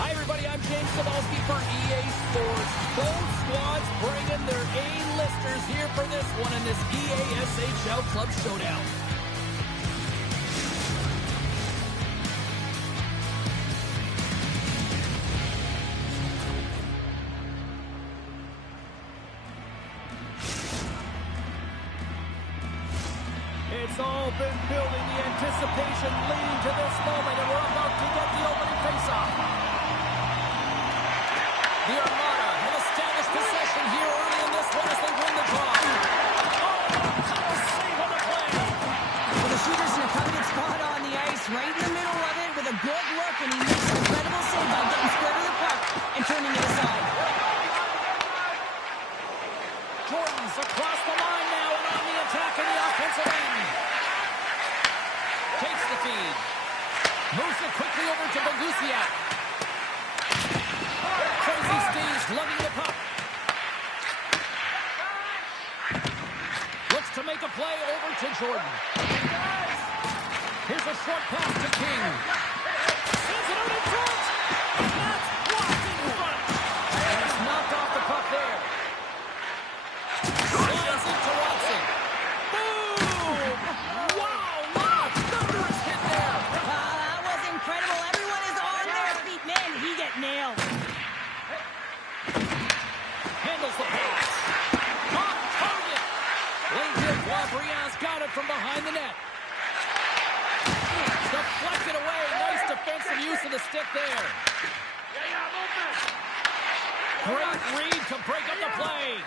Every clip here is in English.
Hi, everybody. I'm James Cebulski for EA Sports. Both squads bringing their A-listers here for this one in this EA SHL Club Showdown. It's all been building, the anticipation leading to this moment, and we're about to get the opening faceoff. The Armada have established possession here early in this one as they win the draw. Oh, how save on the play! Well, the shooters in a coveted spot on the ice, right in the middle of it with a good look, and he makes an incredible save by getting square to the puck and turning it aside. Jordan's across the line now and on the attack in the offensive end. Takes the feed. Moves it quickly over to Bogusiak. Crazy Steve's lugging the puck. Looks to make a play over to Jordan. Here's a short pass to King. Sends it out in front. That's blocked in front. And he's knocked off the puck there. Slides it to Watson. Boom! Wow, what a thunderous hit there. That was incredible. Everyone is on their feet. Man, he get nailed. Handles the pass. Off target. Lanefield Boisbriand's got it from behind the net. Deflected away. Nice defensive use of the stick there. Great read to break up the play.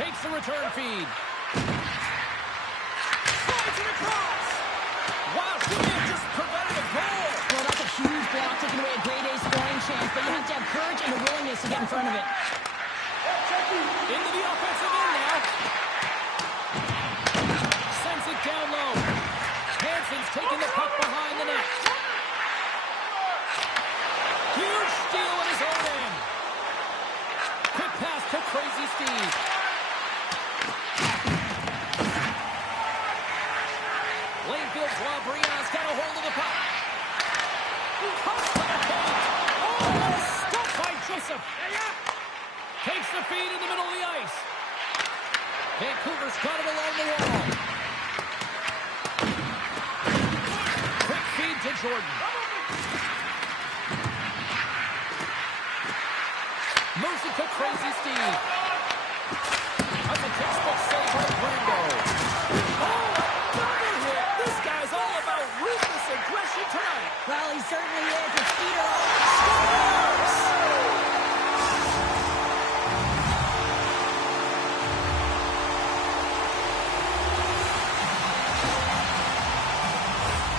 Takes the return feed. Slides it across. Wow, should have just prevented a goal. Well, that's a huge block, taking away a grade A scoring chance, but you have to have courage and the willingness to get in front of it. Into the offensive end now. Sends it down low. Hansen's taking the puck behind the net. Huge steal at his own end. Quick pass to Crazy Steve. Lanefield Boisbriand's got a hold of the puck. Cuts to the paint. Oh, stopped by Joseph. Takes the feed in the middle of the ice. Vancouver's got it along the wall. Quick feed to Jordan. Moves it to Crazy Steve. That's a textbook save by Brando. Oh, another hit. This guy's all about ruthless aggression tonight. Well, he certainly is. His feet are all scores!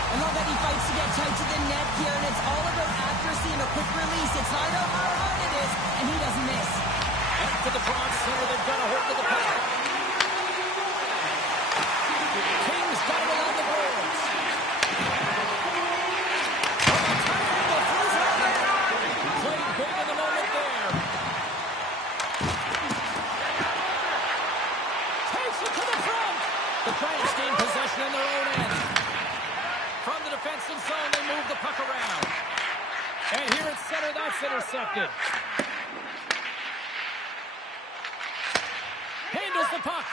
I love that he fights to get tight to the net here, and it's all about accuracy and a quick release. It's not about how hard it is, and he doesn't miss. Back to the Bronx Center. They've got a hold of the puck. The Giants gain possession in their own end. From the defensive zone, they move the puck around. And here at center, that's intercepted. Handles the puck.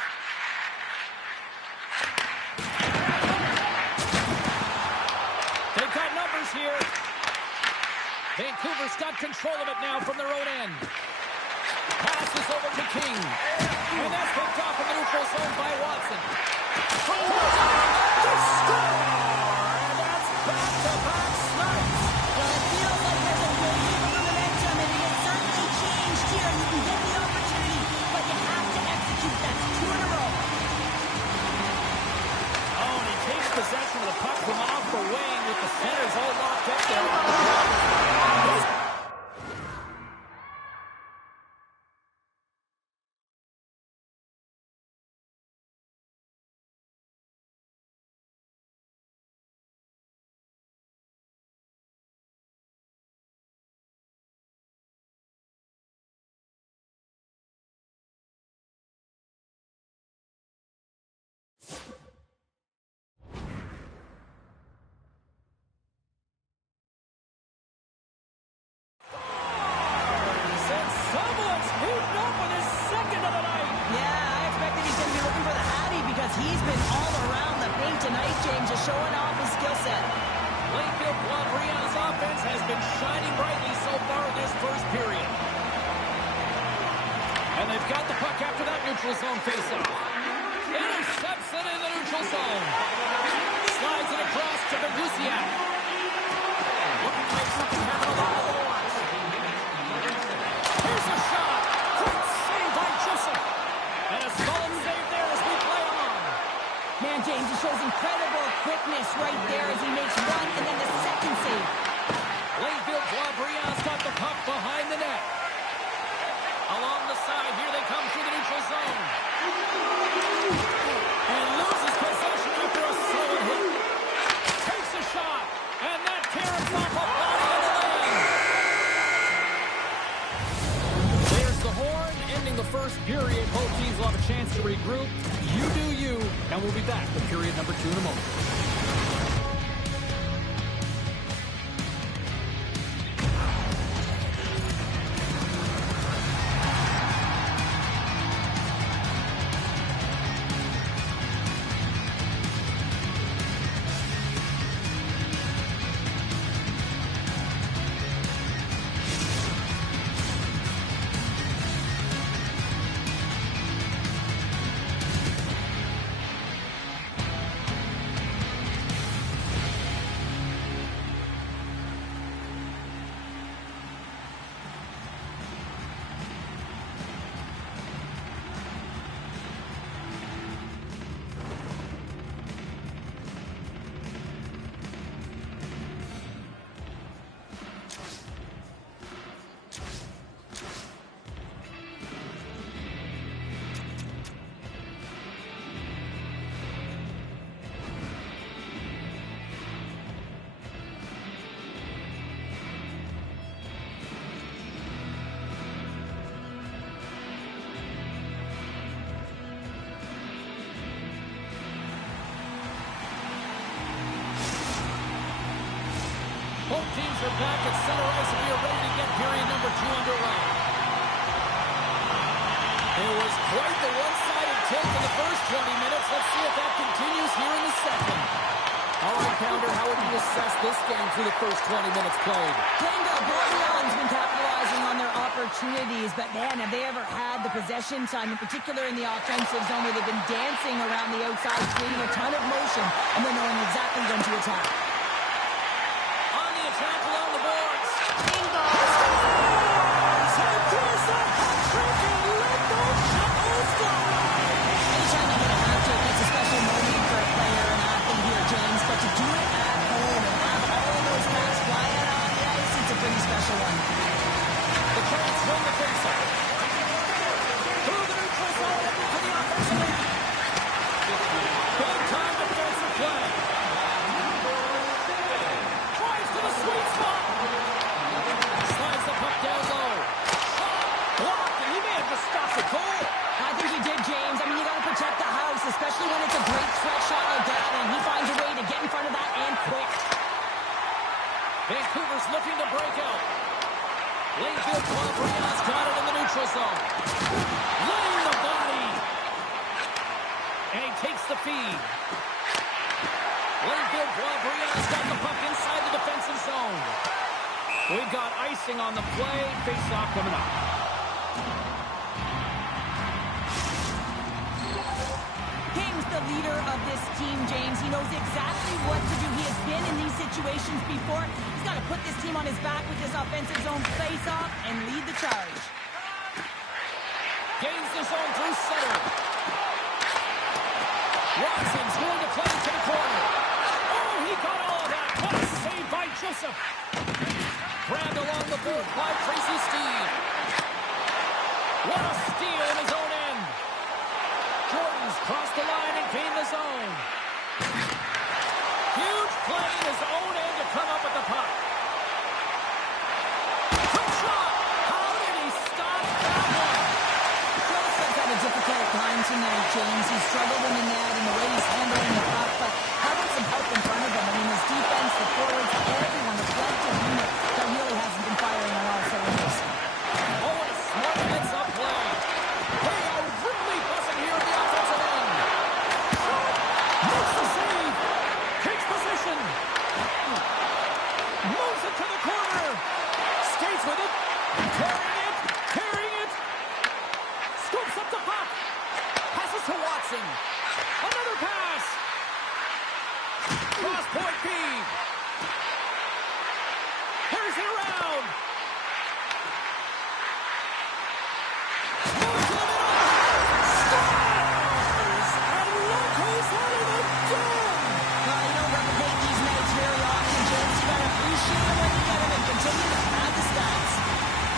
They've got numbers here. Vancouver's got control of it now from their own end. Passes over to King. And that's picked off in the neutral zone by Watson. They score! And that's back-to-back snipes. Well, it feels like there's a great deal of momentum, and it has certainly changed here. You can get the opportunity, but you have to execute. That's 2 in a row. Oh, and he takes possession of the puck from off the wing with the centers all locked up there. He's been all around the paint tonight, James, just showing off his skill set. Plainfield Quadria's offense has been shining brightly so far in this first period. And they've got the puck after that neutral zone faceoff. Intercepts it in the neutral zone. Slides it across to Bergusiak. Looking to make something happen along the boards. Here's a shot. Great save by Joseph. And a solid save there as we play on. Man, James, he shows incredible quickness right there as he makes one and then the second save. Plainfield Quadria's got the puck behind the net. Along the side, here they come through the neutral zone. And loses possession after a solid hit. Takes a shot, and that carries off a body of the lane. There's the horn, ending the first period. Both teams will have a chance to regroup. You do you, and we'll be back with period number 2 in a moment. Both teams are back at center ice, and we are ready to get period number 2 underway. It was quite the one-sided tilt in the first 20 minutes. Let's see if that continues here in the second. All right, Pounder, how would you assess this game through the first 20 minutes played? Plainfield Quadria's been capitalizing on their opportunities, but man, have they ever had the possession time, in particular in the offensive zone, where they've been dancing around the outside, creating a ton of motion, and then knowing exactly when to attack. Attack along the boards. Bingo! Anytime you get a hat trick, it's a special moment for a player and athlete here, James. But to do it at home and have all of those packs fly out on the ice, it's a pretty special one. The Giants win the faceoff. Through the neutral zone to the offensive end. Big time defensive play. Sweet spot. Vancouver's looking to break out. Lane field, Brian's got it in the neutral zone. Laying the body. And he takes the feed. Lane field, Brian's got the puck inside the defensive zone. We've got icing on the play. Face-off coming up. King's the leader of this team, James. He knows exactly what to do. He has been in these situations before. He's got to put this team on his back with this offensive zone face-off and lead the charge. Gains the zone through center. Watson's going to play to the corner. Oh, he got all of that. What a save by Joseph. Grabbed along the board by Tracy Steed. What a steal in his own end. Jordan's crossed the line and gained the zone. Huge play in his own end to come up with the puck. Quick shot. How did he stop that one? Joseph's had a difficult time tonight, James. He's struggled in the net and the way he's handling the puck, but having some help in front of him. I mean, his defense, the forwards, everyone, the collective unit that really hasn't been firing on all cylinders. Oh, and a smart heads-up play. They are really buzzing here at the offensive end. Makes the save. Takes position. Moves it to the corner. Skates with it. Carrying it. Scoops up the puck. Passes to Watson. Another pass. Cross-point feed. Carries it around. Moves to the middle. Scores! And look who's having it again! Well, you don't replicate these nights very often, James. You got to appreciate them when you get them and continue to add the stats.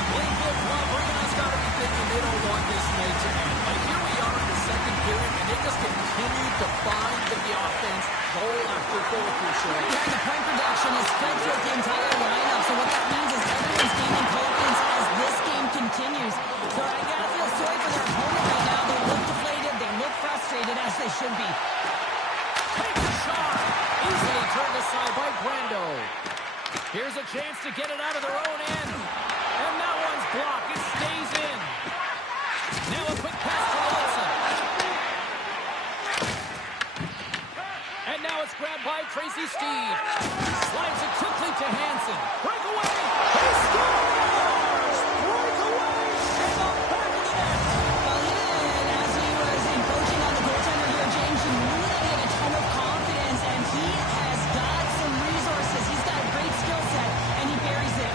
Plainfield Brian's got to be thinking they don't want this night to end. But here we are in the second period, and they just continue to find the offense goal after goal for sure. And the point production is spread throughout the entire lineup, so what that means is everyone's gaining confidence as this game continues. So I gotta feel sorry for their opponent right now. They look deflated, they look frustrated, as they should be. Takes a shot. Easily turned aside by Brando. Here's a chance to get it out of their own end. And that one's blocked. It stays in. Now a quick pass to Wilson. And now it's grabbed by Tracy Steed. Slides it quickly to Hansen. Breakaway. He scores! Breakaway in the back of the net. Well, even as he was encroaching on the goaltender here, James, you knew that he had a ton of confidence, and he has got some resources. He's got a great skill set, and he buries it.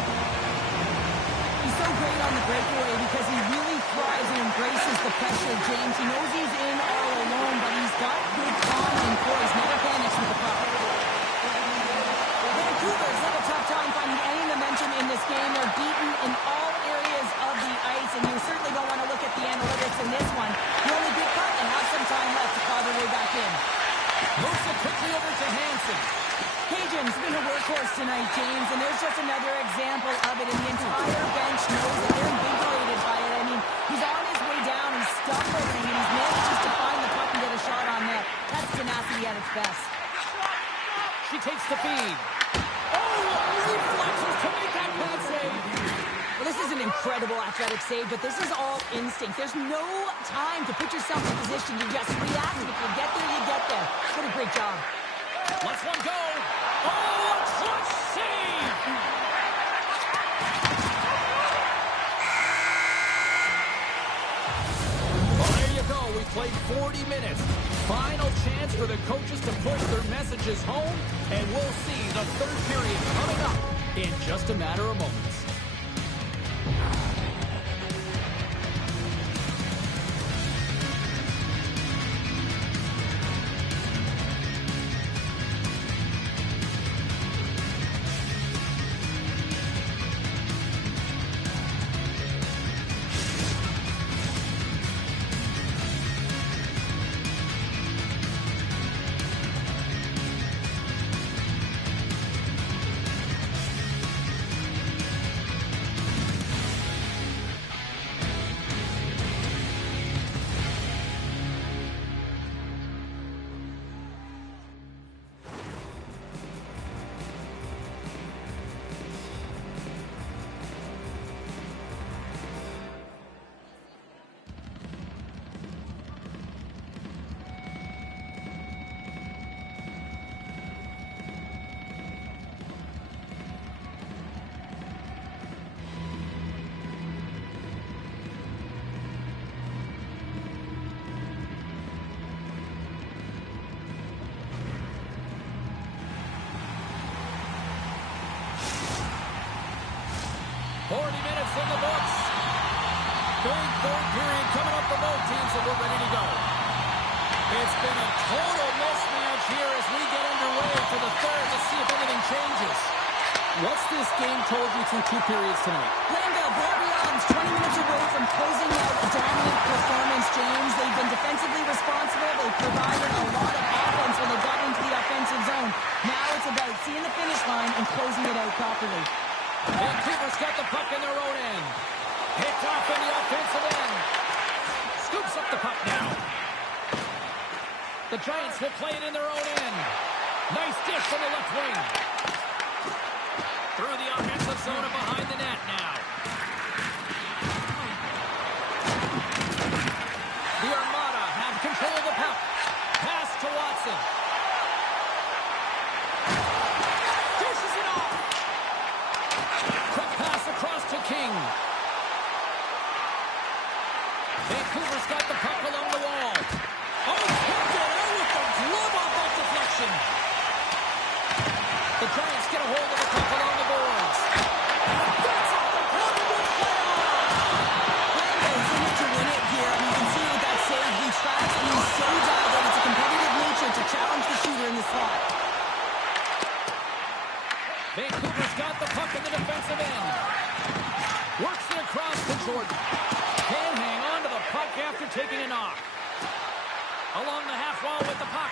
He's so great on the breakaway because he really thrives and embraces the pressure, James. He knows he's in all alone, but he's got good calm and poise. Never panics with the puck. Vancouver's had a tough time finding any momentum in this game. They're beaten in all areas of the ice, and you certainly don't want to look at the analytics in this one. The only good part, they have some time left to claw their way back in. Moves it quickly over to Hansen. Cajun's been a workhorse tonight, James, and there's just another example of it, and the entire bench knows that they're invigorated by it. I mean, he's on his way down, he's stumbling, and he's manages to find the puck and get a shot on net. That's tenacity at its best. She takes the feed. Oh, reflexes to make that great save. Well, this is an incredible athletic save, but this is all instinct. There's no time to put yourself in position. You just react. If you get there, you get there. What a great job. Let's one go. Oh, a clutch save. Well, there you go. We played 40 minutes. Final chance for the coaches to push their messages home, and we'll see the third period coming up in just a matter of moments. minutes in the books. Big third period coming up for both teams, and we're ready to go. It's been a total mismatch here as we get underway for the third. Let's see if anything changes. What's this game told you through 2 periods tonight? Landale, Bobby 20 minutes away from closing out a dominant performance, James. They've been defensively responsible. They've provided a lot of offense when they got into the offensive zone. Now it's about seeing the finish line and closing it out properly. Vancouver's got the puck in their own end. Picked off in the offensive end. Scoops up the puck now. The Giants will play it in their own end. Nice dish from the left wing. Through the offensive zone and behind the net now. The Armada have control of the puck. Pass to Watson. Dishes it off. Quick pass across to King. Vancouver's got the puck along the wall. Oh, kicked it out with the glove off that deflection. The Giants get a hold of the puck along the boards. That's off the glove and will play on. Landale's in it to win it here. And you can see with that save, he tracks and he's so dialed in. It's a competitive nature to challenge the shooter in the slot. Vancouver's got the puck in the defensive end. Works it across to Jordan. Can't hang on to the puck after taking a knock. Along the half wall with the puck.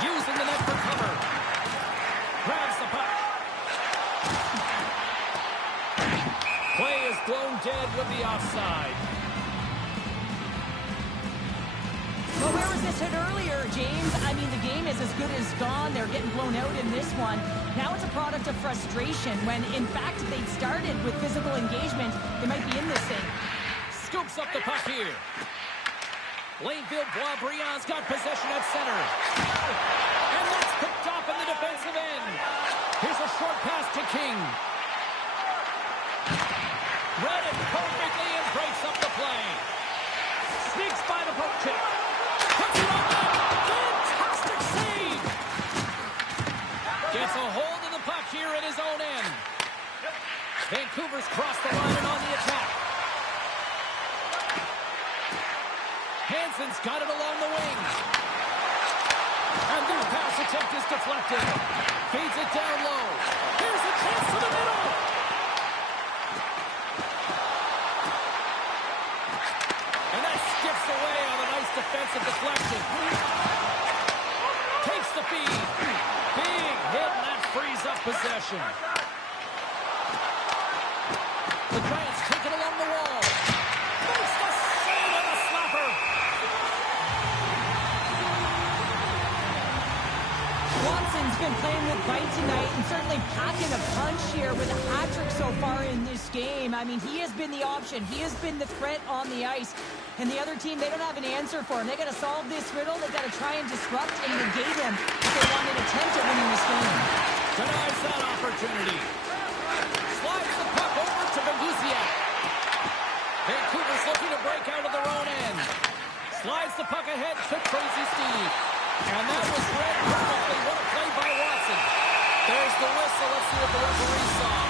Using the net for cover. Grabs the puck. Play is blown dead with the offside. Well, where was this hit earlier, James? I mean, the game is as good as gone. They're getting blown out in this one. Now it's a product of frustration when, in fact, if they'd started with physical engagement, they might be in this thing. Scoops up the puck here. Lanefield Boisbriand's got possession at center. And that's picked off in the defensive end. Here's a short pass to King. Read it perfectly and breaks up the play. Sneaks by the poke check. Puts it on net. Fantastic save. Gets a hold of the puck here at his own end. Vancouver's crossed the line and on the attack. Hansen's got it along the wing. And their pass attempt is deflected. Feeds it down low. Here's a chance to the middle. And that skips away on a nice defensive deflection. Takes the feed. Big hit, and that frees up possession. The Giants take it along the wall. Makes the save with a slapper. Watson's been playing with bite tonight and certainly packing a punch here with a hat-trick so far in this game. I mean, he has been the option. He has been the threat on the ice. And the other team, they don't have an answer for him. They got to solve this riddle. They got to try and disrupt and negate him if they want an attempt at winning this game. Denies that opportunity. Slides the puck over to Bagusiak. Vancouver's looking to break out of their own end. Slides the puck ahead to Crazy Steve. And that was read perfectly. What a play by Watson. There's the whistle. Let's see what the referee saw.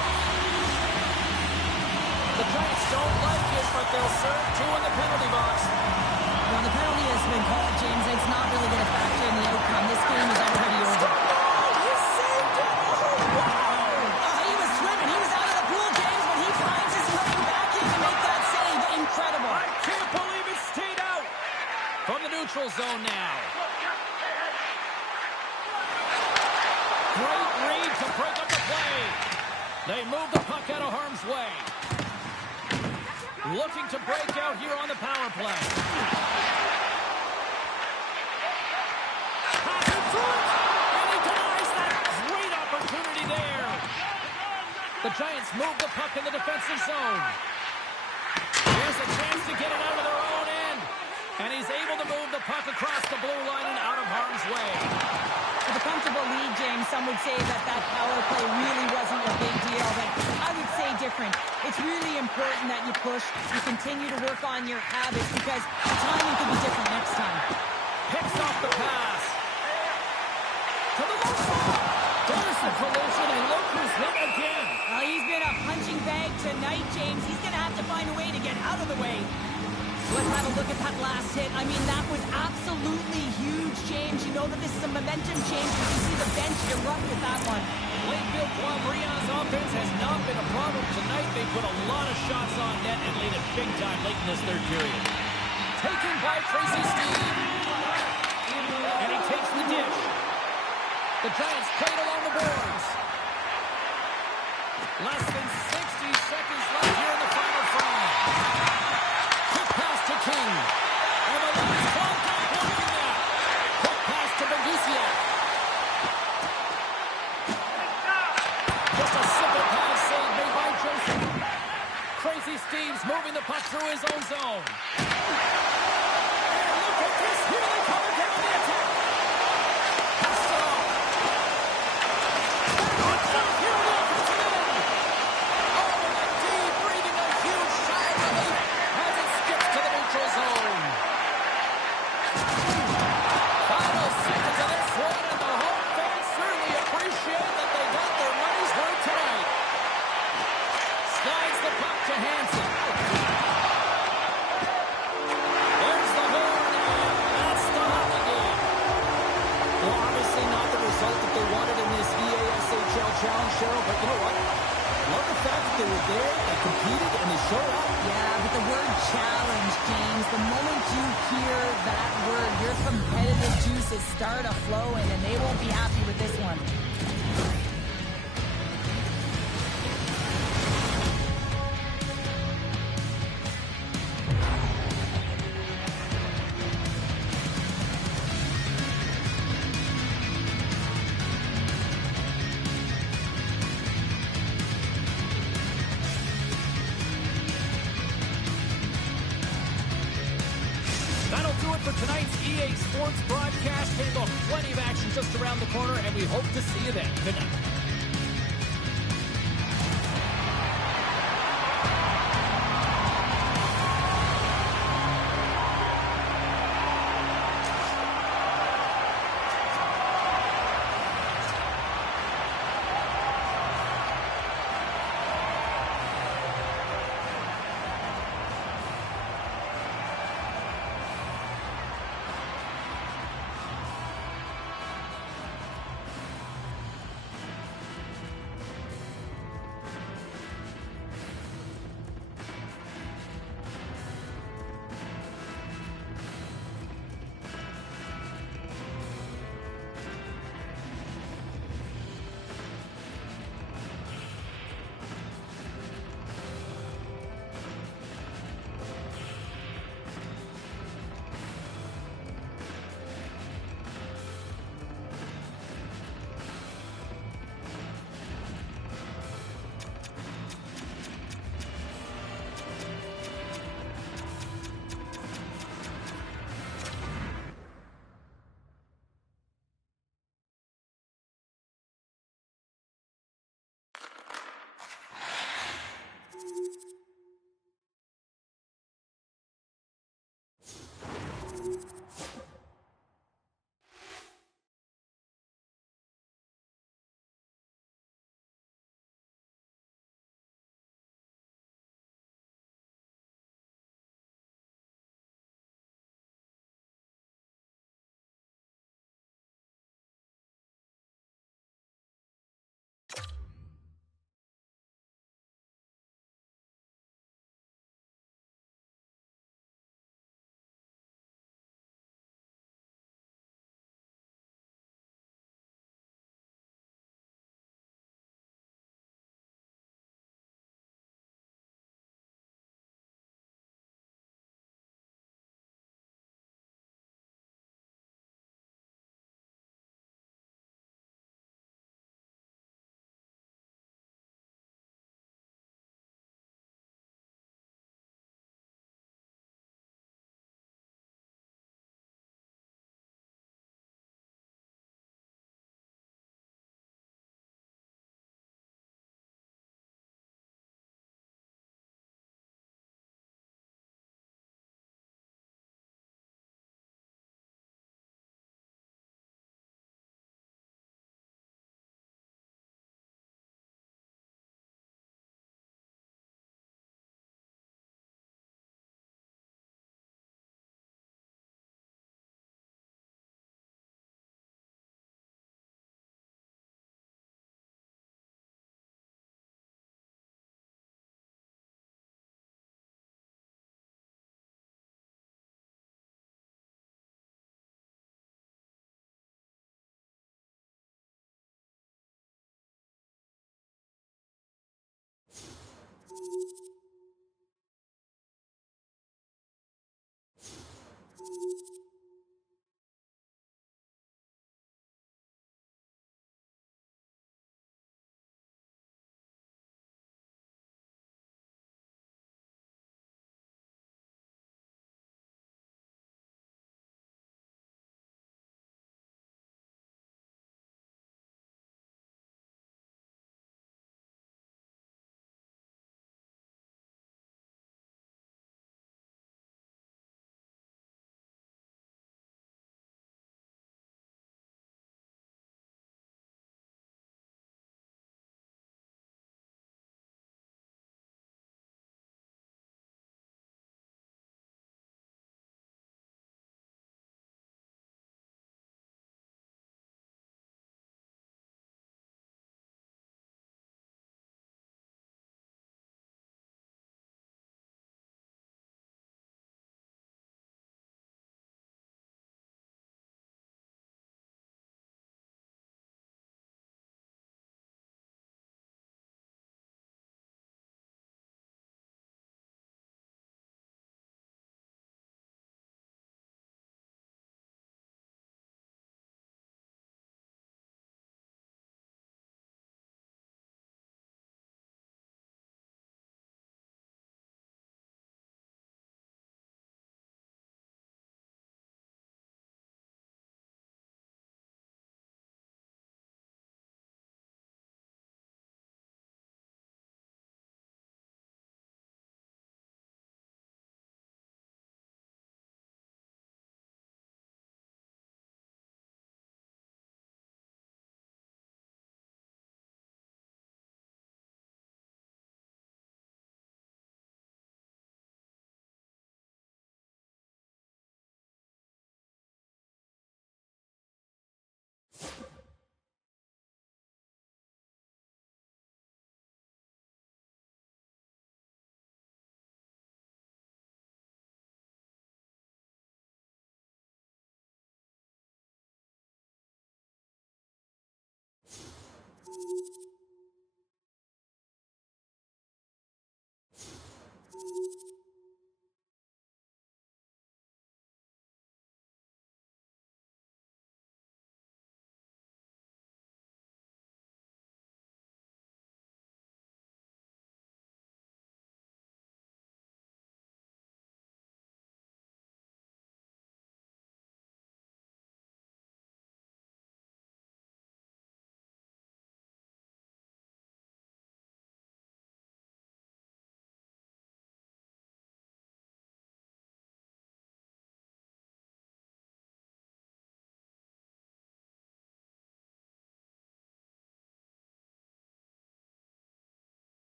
The Giants don't like it, but they'll serve 2 in the penalty box. Well, the penalty has been called, James. It's not really going to factor in the outcome. This game is already over. He saved it. Oh, wow. He was swimming. He was out of the pool, James, but he finds his way back in to make that save. Incredible. I can't believe it stayed out. From the neutral zone now. Great read to break up the play. They move the puck out of harm's way. Looking to break out here on the power play. Pass it through, and he denies that great opportunity there. The Giants move the puck in the defensive zone. Here's a chance to get it out of their own end. And he's able to move the puck across the blue line and out of harm's way. For the comfortable lead, James, some would say that power play really wasn't a big deal, but I would say different. It's really important that you push, you continue to work on your habits because the timing could be different next time. Picks off the pass. To the low side. There's the collision, and look who's hit again. He's know that this is a momentum change. You see the bench erupt with that one. Plainfield Boisbriand's offense has not been a problem tonight. They put a lot of shots on net and lead it big time late in this third period. Taken by Tracy Steve. And he takes the dish. The Giants play it along the boards. Less than 60 seconds left here in the final frame. Quick pass to King. And the line is clogged up blocking that. Quick pass to Bogusiak. Just a simple pass save made by Joseph. Crazy Steve's moving the puck through his own zone. And look at this. Here they come again on the attack. Pass it off. Here we go. Puts it in. Oh, and the D breathing a huge sigh of relief as it skips to the neutral zone. Final seconds of this one, and the home fans certainly appreciate that they got their money's worth tonight. Slides the puck to Hansen. There's the horn, and that's the hockey game. Well, obviously not the result that they wanted in this EASHL challenge, Cheryl, but you know what? Love the fact that they were there, they competed, and they showed up. Yeah, but the word challenge, James, the moment you hear that word, your competitive juices start a-flowing, and they won't be happy with this one. That'll do it for tonight's EA Sports broadcast. We've got plenty of action just around the corner, and we hope to see you then. Good night.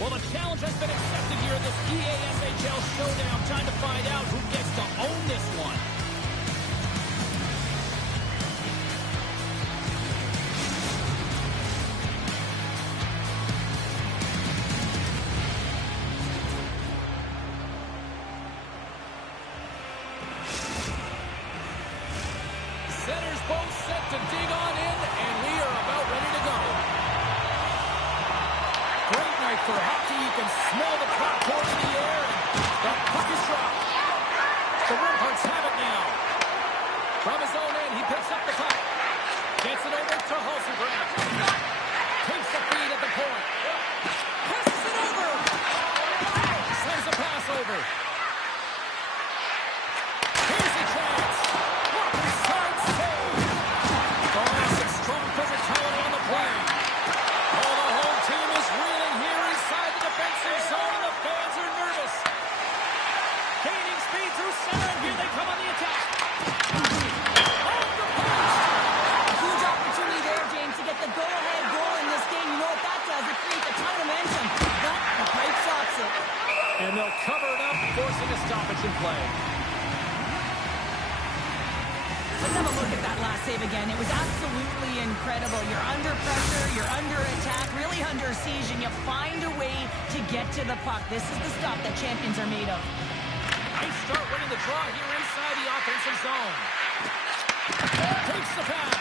Well, the challenge has been accepted here in this EASHL showdown. Time to find out who gets to own this one. Centers both set to dig on in, and we are about ready to go. Great night for hockey. You can smell the popcorn in the air, and that puck is dropped. The Rimparts have it now. From his own end, he picks up the puck. Gets it over to Hulsenbrand. Takes the feed at the point. Passes it over. Sends a pass over. Here's a chance. Walker's side save. Classic strong physicality on the play. Oh, the whole team is reeling here inside the defensive zone, and the fans are nervous. Gaining speed through center, and here they come on the attack. Off the punch. A huge opportunity there, James, to get the go-ahead goal in this game. You know what that does? It creates a ton of momentum. But the pipe stops it. And they'll cover it up, forcing a stoppage in play. Let's have a look at that last save again. It was absolutely incredible. You're under pressure, you're under attack, really under siege, and you find a way to get to the puck. This is the stuff that champions are made of. Nice start winning the draw here inside the offensive zone. Takes the pass.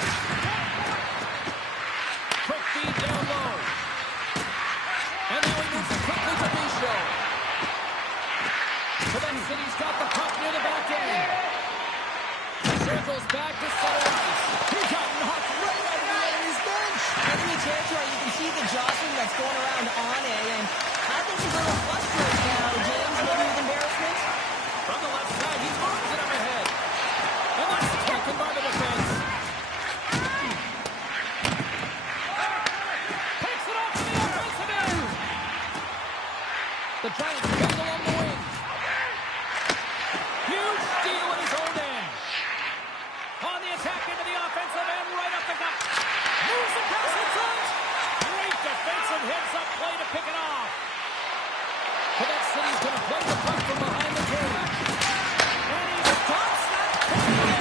Quick feed down low. And now he moves it quickly to Michaud. Quebec City's got the puck near the back end. Circles back to center ice. He got knocked right out of the enemy's bench. Enemy territory, you can see the jostling that's going around on it, and I think he's a little flustered now, James, maybe with embarrassment. From the left side, he moves it up ahead. And that's taken by the defense. Picks it off to the offensive end. The Giants bend along the wing. Huge steal at his own end. On the attack into the offensive end, right up the gut. Moves across the front. Great defensive heads-up play to pick it off. Quebec City's going to play the puck from behind the cage. And he stops that play.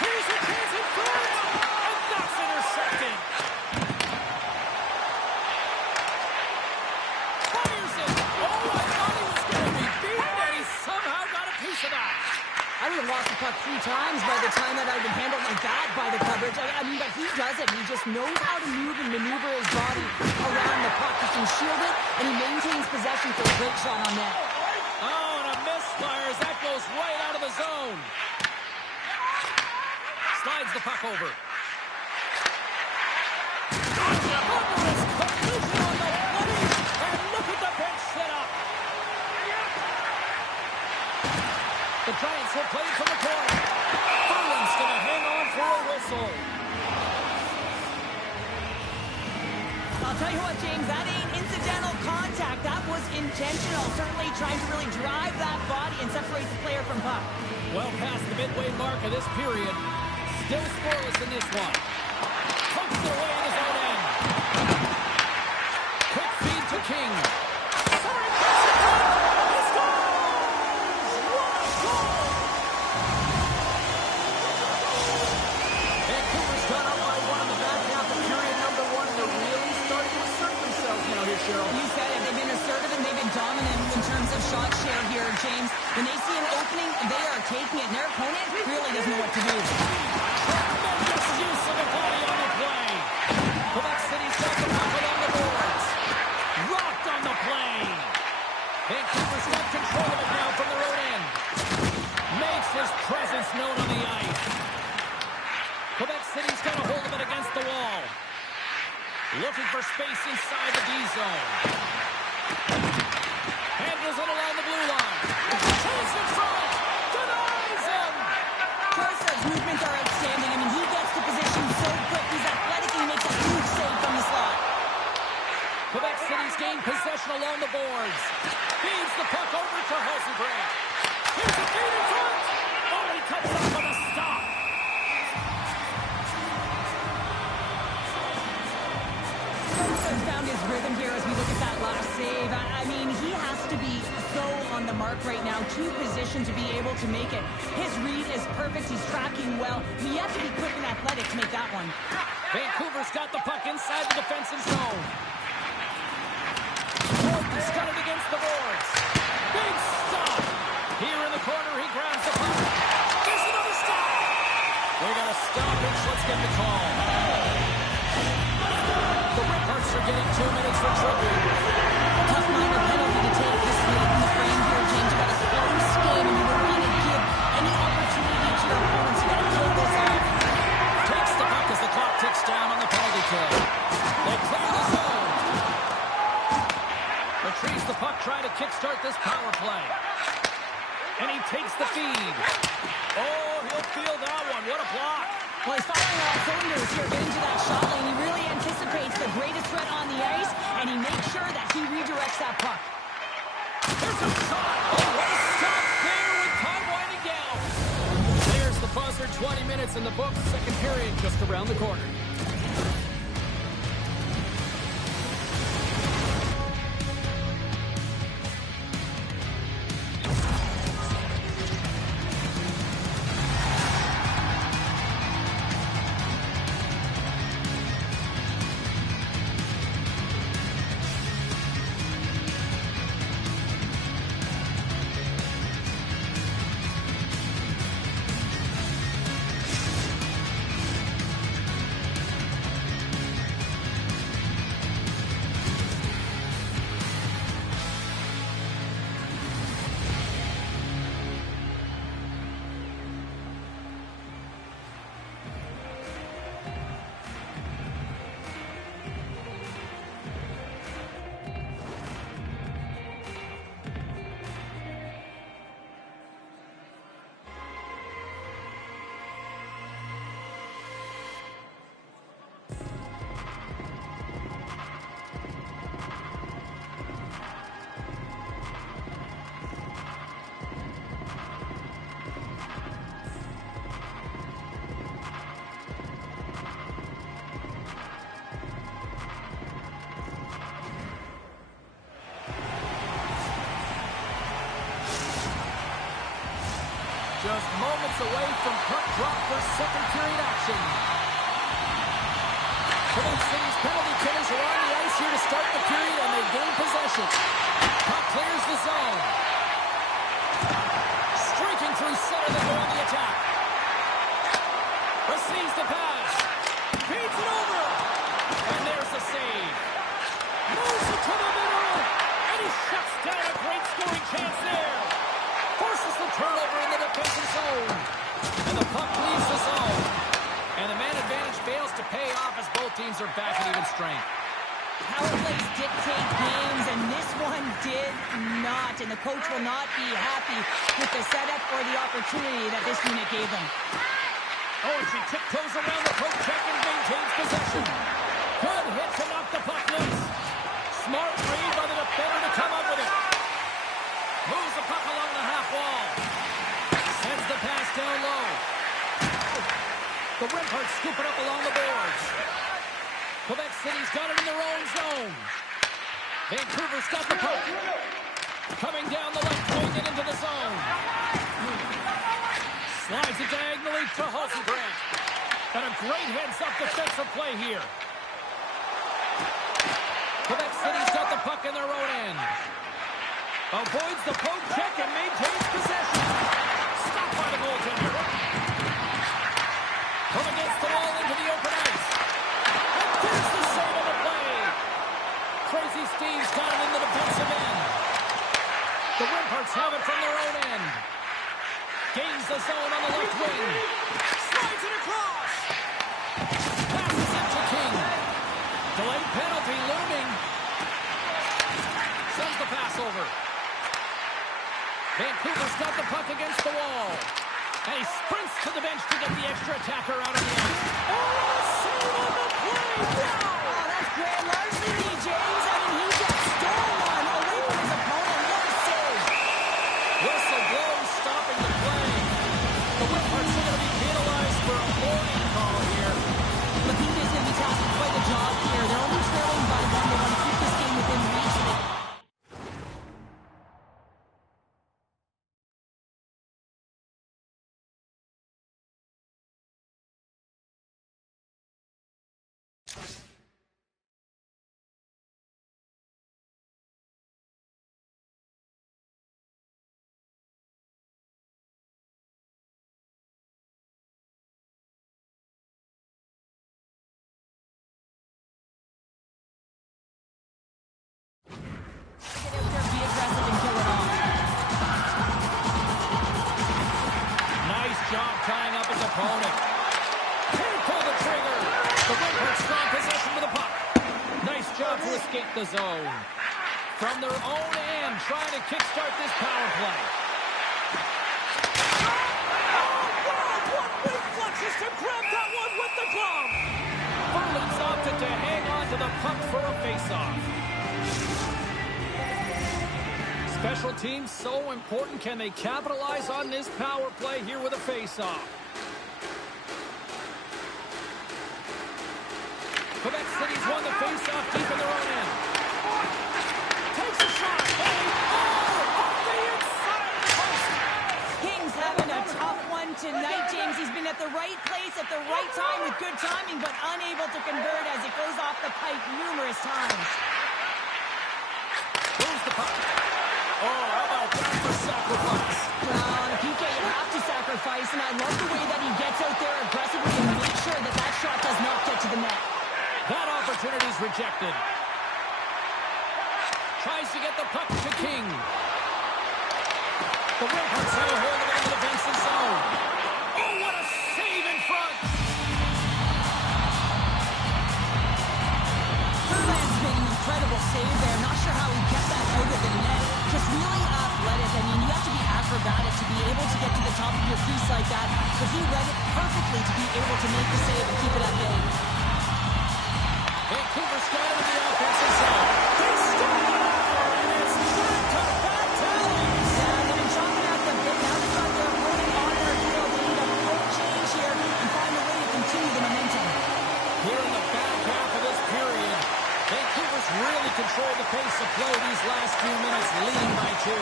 Here's a chance in front. And that's intercepted. Fires it. Oh, I thought he was going to be beaten, and he somehow got a piece of that. I would have lost the puck 3 times by the time that I'd been handled like that by the coverage. I mean, but he does it. He just knows how to move and maneuver his body around the puck. He can shield it, and he maintains possession for a great shot on net. Oh, and a misfire as that goes right out of the zone. Slides the puck over. Thunderous collision on the money, and look at the bench set up. The Giants will play from the corner. Ferland's going to hang on for a whistle. I'll tell you what, James, that ain't incidental contact. That was intentional. Certainly trying to really drive that body and separate the player from puck. Well past the midway mark of this period. Still scoreless in this one. Pokes it away in his own end. Quick feed to King. Sorry, he scores! What a goal! and their opponent really doesn't know what to do. Tremendous use of the body on the play. Quebec City's got the puck along the boards. Rocked on the play. Vancouver's got control of it now from their own end. Makes his presence known on the ice. Quebec City's got a hold of it against the wall. Looking for space inside the D zone. Handles it along the blue line. Chase in front. Denies him. Joseph's movements are outstanding. I mean, he gets to position so quick. He's athletic and he makes a huge save from the slot. Quebec City's gained possession along the boards. Feeds the puck over to Halsenbrand. Here's a feed in front. Oh, he comes up with a stop. Joseph's found his rhythm here as we look at that last save. I mean, he has to be so on the mark right now. Two positions to be able to make it. His read is perfect. He's tracking well. You have to be quick and athletic to make that one. Vancouver's got the puck inside the defensive zone. Gordon's got it against the boards. Big stop. Here in the corner, he grabs the puck. There's another stop. We got a stoppage. Let's get the call. The Ripperts are getting 2 minutes for tripping. Tough minor penalty to take this late in the frame here, James. You got a close game and you don't want to give any opportunity to your opponents. You got to kill this off. Takes the puck as the clock ticks down on the penalty kill. They clear the zone. Retrieves the puck, trying to kickstart this power play. And he takes the feed. Oh, he'll feel that one. What a block. Well, he's firing all cylinders here, getting to that shot lane. He really anticipates the greatest threat on the ice, and he makes sure that he redirects that puck. There's a shot. Oh, what a stop there with time winding down. There's the buzzer. 20 minutes in the books. Second period just around the corner. Just moments away from puck drop for second period action. Quebec City's penalty killers are on the ice here to start the period, and they gain possession. Puck clears the zone. Streaking through center, they go on the attack. Receives the pass. Feeds it over. And there's the save. Moves it to the middle. And he shuts down a great scoring chance there. Forces the turnover in the defensive zone. And the puck leaves the zone. And the man advantage fails to pay off as both teams are back at even strength. Power plays dictate games, and this one did not. And the coach will not be happy with the setup or the opportunity that this unit gave them. Oh, and she tiptoes around the poke check and maintains possession. Good hit to knock the puck loose. Smart read by the defender to come up with it. Moves the puck along the half wall. Sends the pass down low. The Rimparts scoop it up along the boards. Quebec City's got it in their own zone. Vancouver's got the puck. Coming down the left wing and into the zone. Slides it diagonally to Halsenbrand. And a great heads-up defensive play here. Quebec City's got the puck in their own end. Avoids the poke check and maintains possession. Stopped by the goaltender. finds the zone on the left wing. Slides it across. Passes it to King. Delayed penalty looming. Sends the pass over. Vancouver's got the puck against the wall. And he sprints to the bench to get the extra attacker out of the ice. Oh, save on the play! Wow! Oh, that's grand larceny, James. I mean, he just stole one away from his opponent. What a save! Whistle blows, stopping the play. The Whitharts are going to be penalized for a warning call here. The Pete is going to be tasked with quite a job here. They're only trailing by one. They want to keep this game within reach. Tying up his opponent. Can't pull the trigger. The Whitharts strong possession with the puck. Nice job to escape the zone. From their own end, trying to kickstart this power play. What reflexes to grab that one with the glove. Furley's opted to hang on to the puck for a face-off. Special teams so important. Can they capitalize on this power play here with a face-off? Quebec City's won the face-off deep in their own end. Takes a shot. Oh, off the inside of the post. King's having a tough one tonight, James. He's been at the right place at the right time with good timing, but unable to convert as it goes off the pipe numerous times. Moves the puck. Oh, how about that for sacrifice? Well, on a PK, you have to sacrifice, and I love the way that he gets out there aggressively and makes sure that that shot does not get to the net. That opportunity's rejected. Tries to get the puck to King. The Whitharts have a hold of it in the defensive zone. Oh, what a save in front! Verland's made an incredible save there. Not sure how he kept that out of the net. Just really athletic. I mean, you have to be acrobatic to be able to get to the top of your crease like that. But he read it perfectly to be able to make the save and keep it at bay. Vancouver's got it in the offensive zone. They stop it, and it's back to back tallies. Yeah, they've been chopping out the bit. Now they've got their opponent on their field. They need a quick change here and find a way to continue the momentum. Here in the back half of this period, Vancouver's really controlled the pace of play these last few minutes, leading by 2.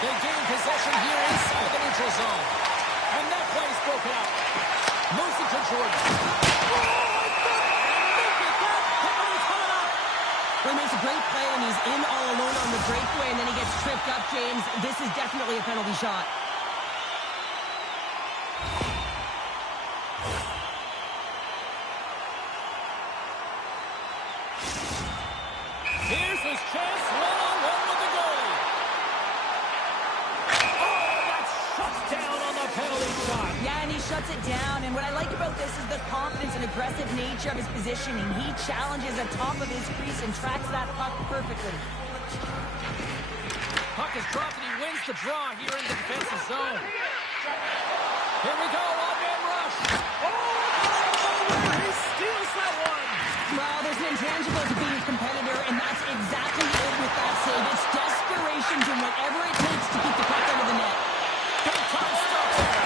They gain possession here inside the neutral zone. And that play's broken up. Moves it to Jordan. Well, he makes a great play, and he's in all alone on the breakaway, and then he gets tripped up, James. This is definitely a penalty shot. Here's his chance, one-on-one with the goalie. Oh, that shuts down on the penalty shot. Yeah, and he shuts it down, and what I like about this is the confidence and aggressive nature of his positioning. He challenges the top of his crease and tracks that puck perfectly. Puck is dropped, and he wins the draw here in the defensive zone. Here we go, odd-man rush. Oh, he steals that one. Well, there's an intangible to being a competitor, and that's exactly it with that save. It's desperation to whatever it takes to keep the puck out of the net. Big time stop there.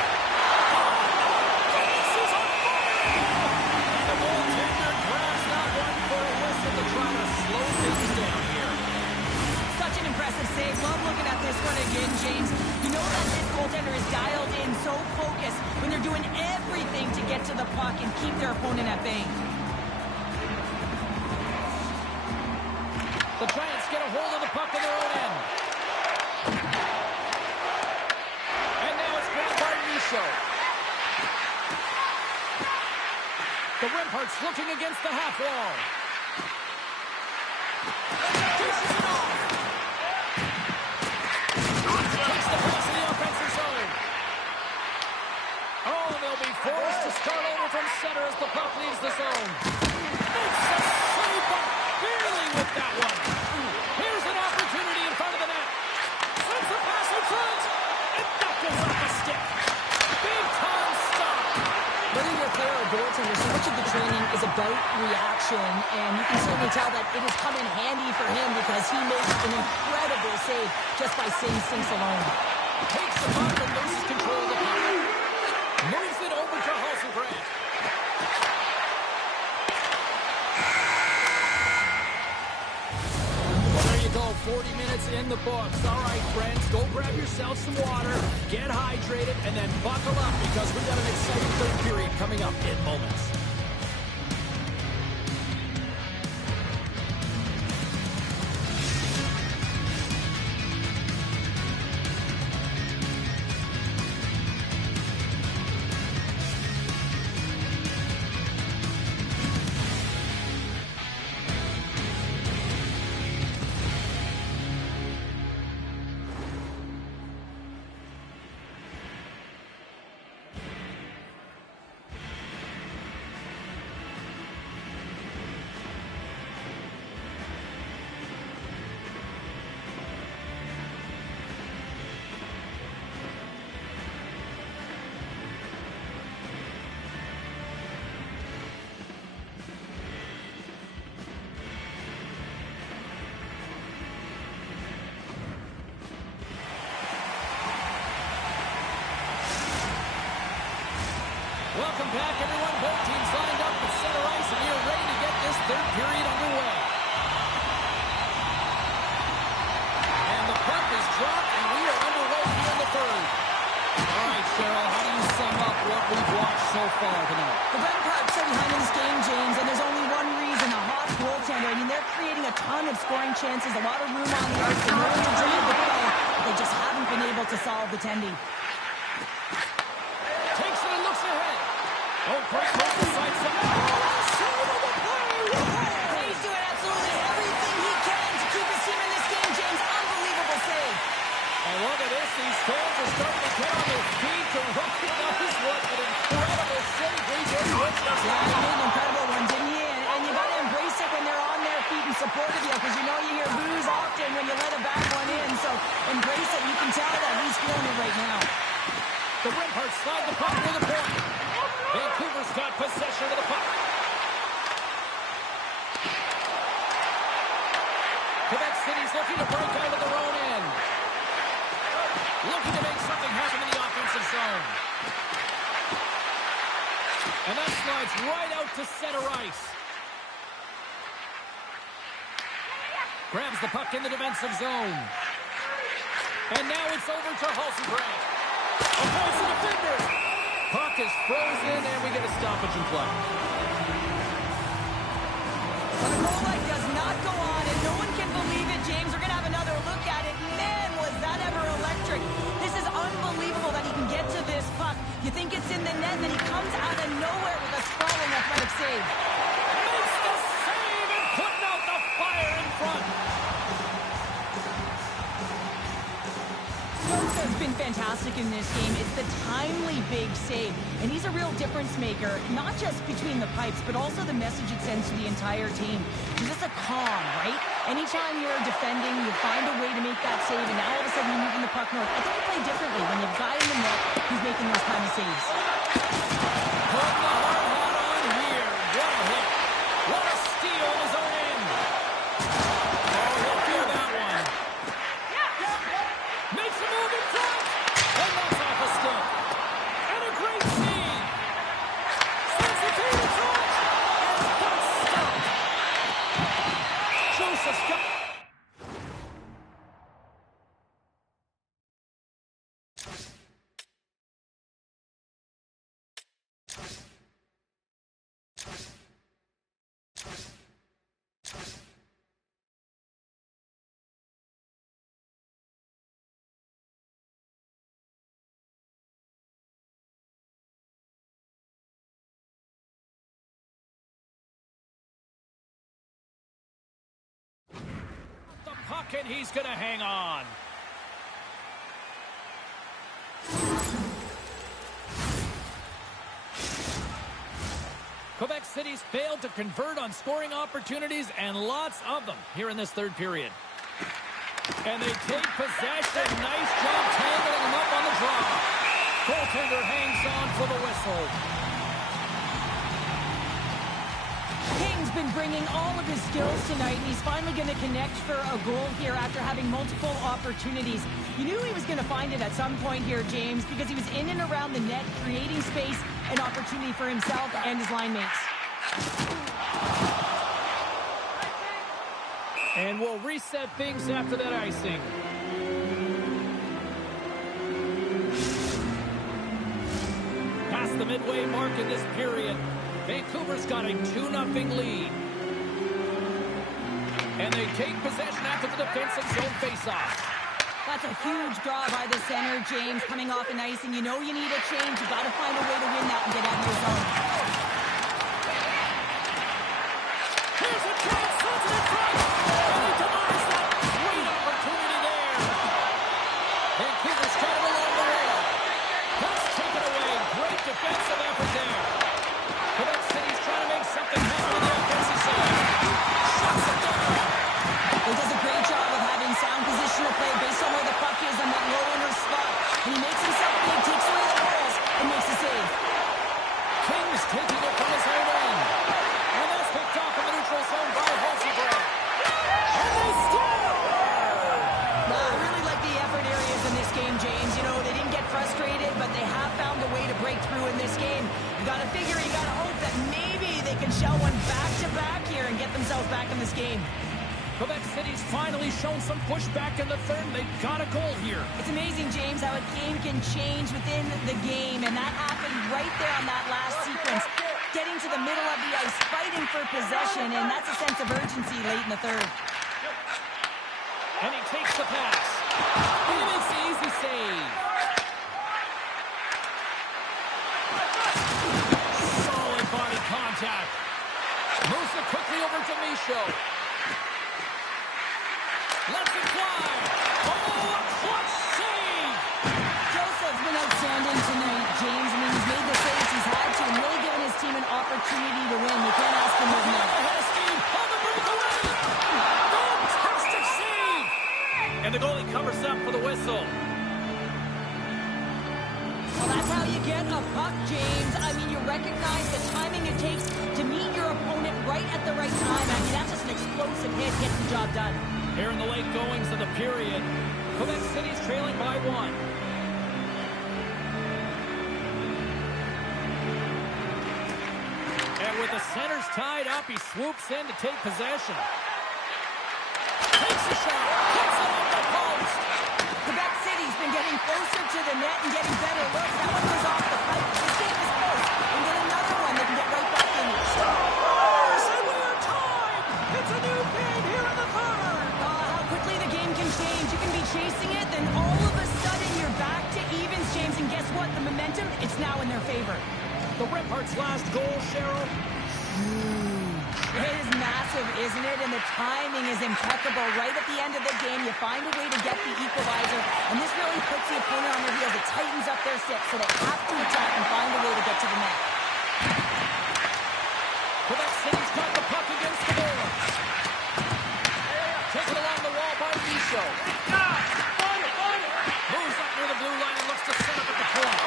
This is on fire. And the goaltender grabs that one for a whistle to try to slow things down here. Such an impressive save. Love looking at this one again, James. You know that this goaltender is dialed in, so focused, when they're doing everything to get to the puck and keep their opponent at bay. The Giants get a hold of the puck in their own end. And now it's grabbed by Michaud. The Whitharts looking against the half wall. Dishes it off. Takes the pass in the offensive zone. center as the puck leaves the zone. Makes the save, but barely with that one. Here's an opportunity in front of the net. Sends the pass in front. And that goes off the stick. Big time stop. Whether you're a player or a goaltender, so much of the training is about reaction, and you can certainly tell that it has come in handy for him because he makes an incredible save just by instincts alone. Takes the puck and loses control of the puck. Moves it over to Halsengrant. Well, there you go, 40 minutes in the books. All right, friends, go grab yourself some water, get hydrated, and then buckle up because we've got an exciting third period coming up in moments. Welcome back, everyone. Both teams lined up at center ice, and we are ready to get this third period underway. And the puck is dropped, and we are underway here in the third. All right, Cheryl, how do you sum up what we've watched so far tonight? The Red Caps are behind in this game, James, and there's only one reason, a hot goaltender. I mean, they're creating a ton of scoring chances, a lot of room on the ice. They know to drive the play, but they just haven't been able to solve the tendy. Takes it and looks ahead. Oh, Chris Wilson sides up. He's doing absolutely everything he can to keep his team in this game, James. Unbelievable save. And look at this. These fans are starting to get on their feet to recognize what an incredible save he did. Yeah, he made an incredible one, didn't he? And you got to embrace it when they're on their feet in support of you, because you know you hear boos often when you let a bad one in. So embrace it. You can tell that he's feeling it right now. The Rimparts slide the puck near the point. Vancouver's got possession of the puck. Quebec City's looking to break out of their own end. Looking to make something happen in the offensive zone. And that slides right out to center ice. Grabs the puck in the defensive zone. And now it's over to Halsengrant. Avoids the defender. Puck is frozen, and we get a stoppage in play. But a goal light does not go on, and no one can believe it, James. We're going to have another look at it. Man, was that ever electric. This is unbelievable that he can get to this puck. You think it's in the net, and then he comes out of nowhere with a sprawling athletic save. Makes the save and putting out the fire in front. Joseph's been fantastic in this game. It's the timely big save, and he's a real difference maker, not just between the pipes, but also the message it sends to the entire team. He's just a calm, right? Anytime you're defending, you find a way to make that save, and now all of a sudden you're moving the puck north. I think you play differently when you've got in the net who's making those kind of saves. Put the hard hat on here. What a hit. What a steal in his own end. Oh, he'll do that one. Makes a move in front. And that's off a stick. And a great save. Sends the team in front. And that's stopped. Joseph Scott. The puck, and he's going to hang on. City's failed to convert on scoring opportunities, and lots of them here in this third period. And they take possession. Nice job tangling them up on the draw. Goaltender hangs on for the whistle. King's been bringing all of his skills tonight, and he's finally going to connect for a goal here after having multiple opportunities. You knew he was going to find it at some point here, James, because he was in and around the net, creating space and opportunity for himself and his line mates. And we'll reset things after that icing. Past the midway mark in this period, Vancouver's got a 2-0 lead. And they take possession after the defensive zone faceoff. That's a huge draw by the center, James, coming off an ice, and you know you need a change. You've got to find a way to win that and get out of your zone. Here's a chance, sends it in front. And he denies that. Great opportunity there. Vancouver's got it along the wall. That's taken away. Great defensive effort there. Quebec City's trying to make something happen on the offensive side. Shuts it down. He does a great job of having sound positional play based on where the puck is on that low inner spot. And he makes himself big, takes away the balls, and makes a save. King's taking it from his own end. And that's picked off in the neutral zone by Halseybrand. And they score! I really like the effort areas in this game, James. You know, they didn't get frustrated, but they have found a way to break through in this game. You got to figure, you got to hope that maybe they can shell one back-to-back here and get themselves back in this game. Quebec City's finally shown some pushback in the third. They've got a goal here. It's amazing, James, how a game can change within the game, and that happened right there on that last sequence. Getting to the middle of the ice, fighting for possession, and that's a sense of urgency late in the third. And he takes the pass. He makes the easy save. Solid body contact. Moves it quickly over to Michaud. Lets it fly. Oh, a clutch save! Joseph's been outstanding tonight, James. I mean, he's made the saves he's had to and really given his team an opportunity to win. You can't ask him more than that. Ahead of steam. On the breakaway. Fantastic save! And the goalie covers up for the whistle. Well, that's how you get a puck, James. I mean, you recognize the timing it takes to meet your opponent right at the right time. I mean, that's just an explosive hit, gets the job done. Here in the late goings of the period, Quebec City's trailing by 1. And with the centers tied up, he swoops in to take possession. Takes a shot, puts it on the post. Quebec City's been getting closer to the net and getting better looks. That one goes off the pipe. This game is close. And get another one they can get right back in. Stars! And we're tied! It's a new game here in the third! How quickly the game can change. You can be chasing it, then all of a sudden you're back to evens, James. And guess what? The momentum, it's now in their favor. The Red-Hearts' last goal, Cheryl. It is massive, isn't it? And the timing is impeccable. Right at the end of the game, you find a way to get the equalizer, and this really puts the opponent on their heels. It tightens up their stick, so they have to attack and find a way to get to the net. Quebec City's got the puck against the boards. Taken along the wall by Michaud. Moves up near the blue line and looks to set up at the point.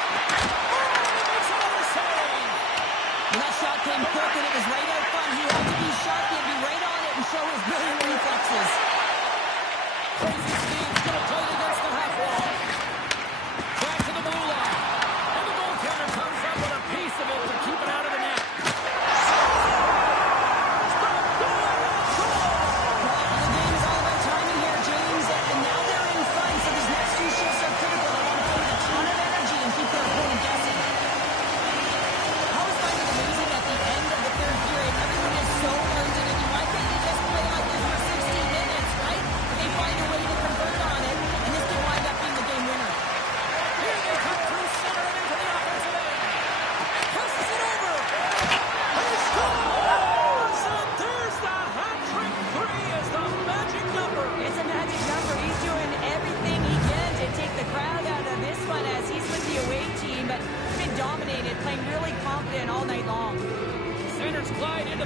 When that shot came quick and it was right out front, he had to be sharp, he had to be right on it and show his brilliant reflexes. Crazy Steve's going to play it against the half wall. Back to the blue line. And the goaltender comes up with a piece of it to keep it out of the net. Well, the game is all about timing here, James, and now they're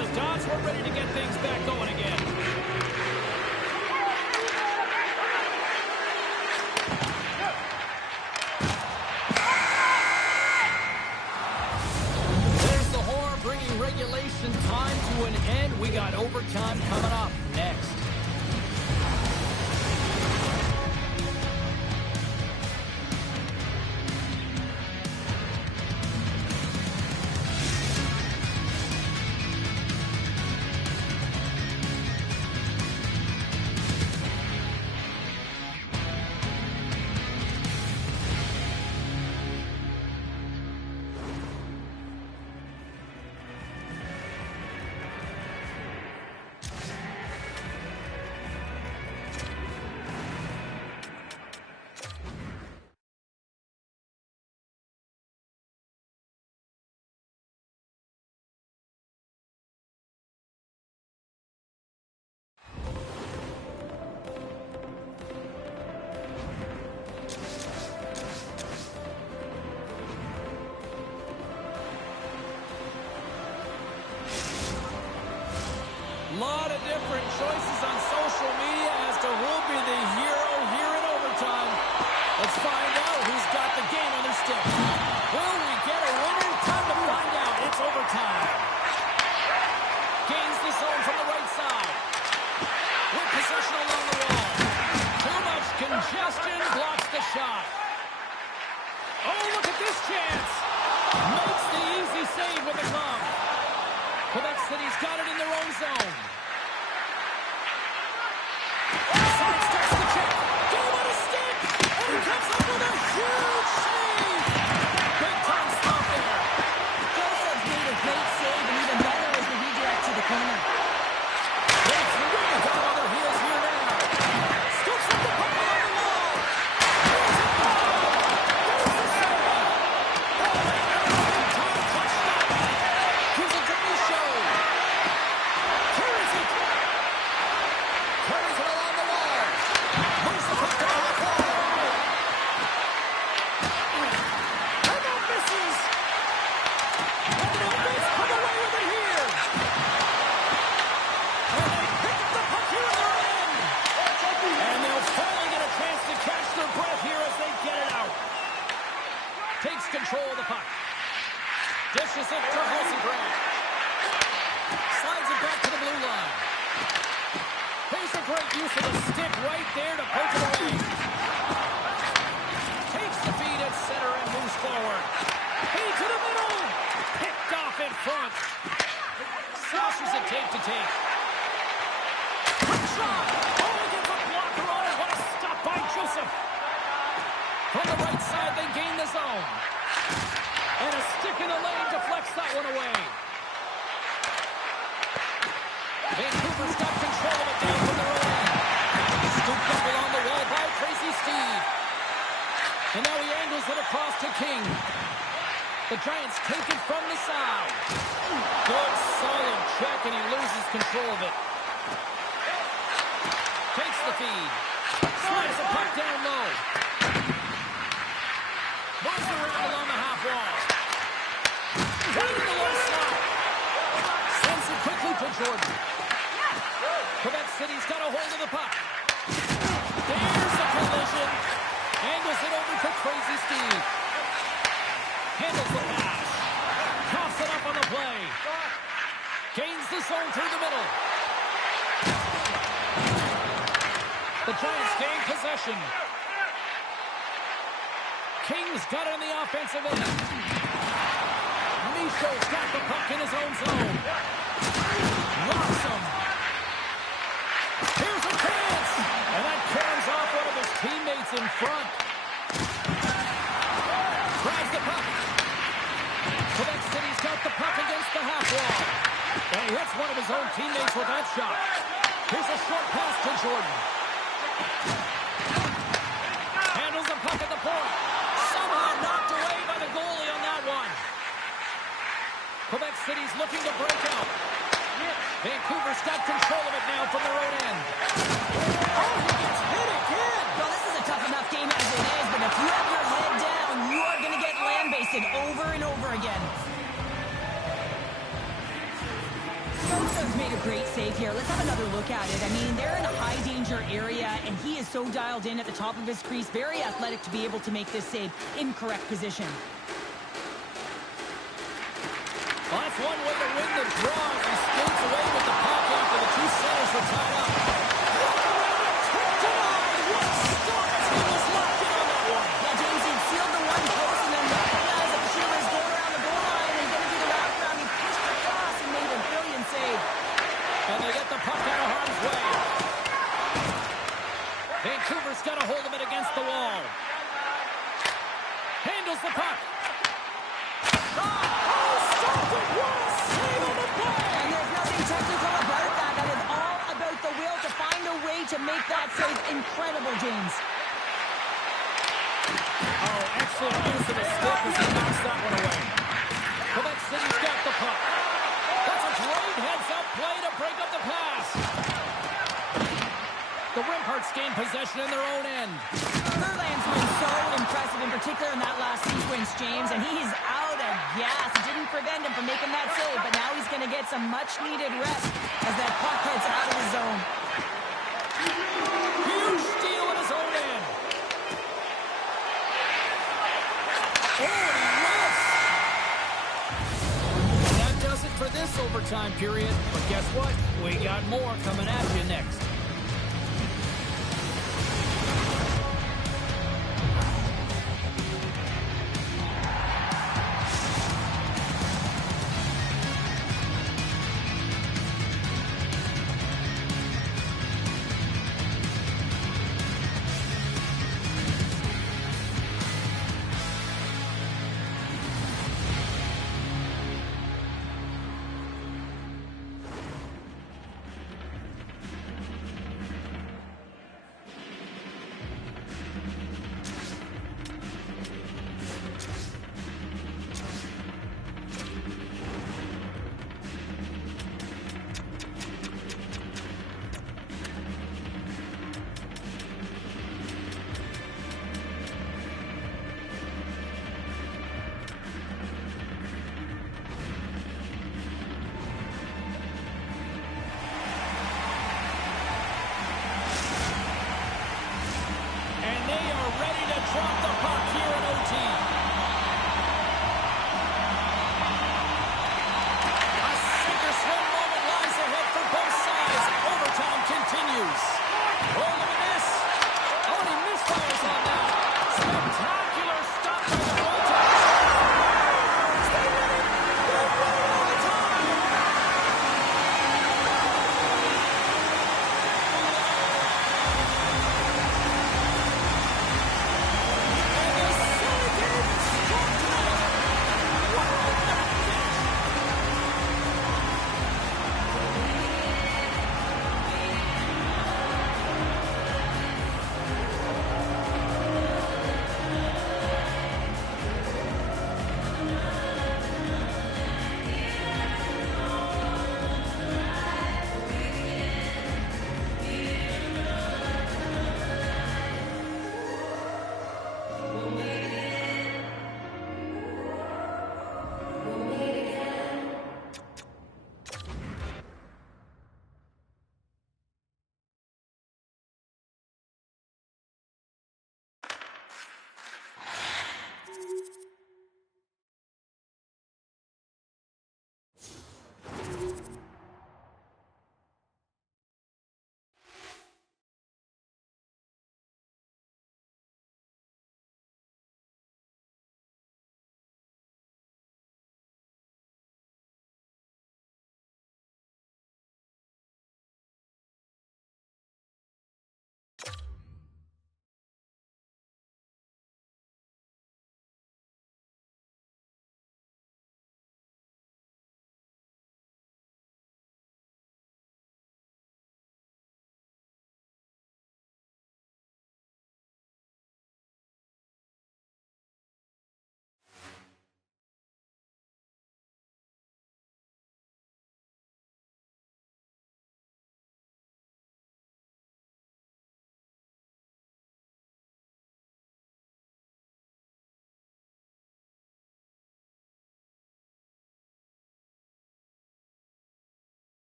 the dots. We're ready to get things back going again. There's the horn bringing regulation time to an end. We got overtime coming up next. Lot of different choices on social media as to who'll be the hero here in overtime. Let's find out who's got the game on their stick. Will we get a winner? Time to find out. It's overtime. Gains the zone from the right side. With possession along the wall. Too much congestion blocks the shot. Oh, look at this chance. Makes the easy save with the glove. Quebec City's got it in their own zone. Sidesteps the check. Game on a stick. And he comes up with a huge save. Big time stop there. Joseph's made a great save, and even better is the redirect to the corner. It's really got on their heels here now. Scoops up the puck on the wall. There's the save. Tom clutched up. Gives it to Michaud. Carries it. Carries it along the wall. Moves the puck to the half wall. And that misses. And the Olympics come away with it here. And they pick up the puck here in their end. And they'll finally get a chance to catch their breath here as they get it out. Takes control of the puck. Dishes it to Rosenberg. Slides it back to the blue line. Here's a great use of the stick right there to poke it away. Takes the feed at center and moves forward. Feed to the middle. Picked off in front. Slashes it tape to tape. Quick shot. Oh, he gets a blocker on it. What a stop by Joseph. From the right side, they gain the zone. And a stick in the lane deflects that one away. Vancouver's got control of it down from the right end. Scooped up along the wall by Tracy Steve. And now he angles it across to King. The Giants take it from the side. Good, solid check, and he loses control of it. Takes the feed. Slides the puck down low. Moves around along the half wall. Right in the low slot. Sends it quickly to Jordan. Quebec City's got a hold of the puck. There's the collision. Angles it over to Crazy Steve. Handles the pass. Coughs it up on the play. Gains the zone through the middle. The Giants gain possession. King's got it on the offensive end. Michaud's got the puck in his own zone. Rocks him. Here's a chance. And that carries off one of his teammates in front. Grabs the puck. Quebec City's got the puck against the half wall. And he hits one of his own teammates with that shot. Here's a short pass to Jordan. Handles the puck at the point. Somehow knocked away by the goalie on that one. Quebec City's looking to break out. Vancouver's got control of it now from their own end. Oh, he gets hit again. Well, this is a tough enough game as it is, but if you have your head down, you are going to get land-basted over and over again. made a great save here. Let's have another look at it. I mean, they're in a high-danger area, and he is so dialed in at the top of his crease. Very athletic to be able to make this save in correct position. Well, that's one way to win the draw. He skates away with the puck after the two centers were tied up. Yeah, James, he'd sealed the one post and then recognized that the shooter was going around the goal line and going to do the wraparound. He pushed across and made a brilliant save. And they get the puck out of harm's way. Vancouver's got a hold of it against the wall. Handles the puck. And there's nothing technical about that. That is all about the will to find a way to make that save incredible, James. Oh, excellent use of the stick as he knocks that one away. Quebec City's got the puck. That's a great heads-up play to break up the pass. The Rimparts gain possession in their own end. Verland's been so impressive, in particular in that last sequence, James, and he's out of gas. It didn't prevent him from making that save, but now he's going to get some much-needed rest as that puck heads out of his zone. Huge steal in his own end. And that does it for this overtime period. But guess what? We got more coming at you next.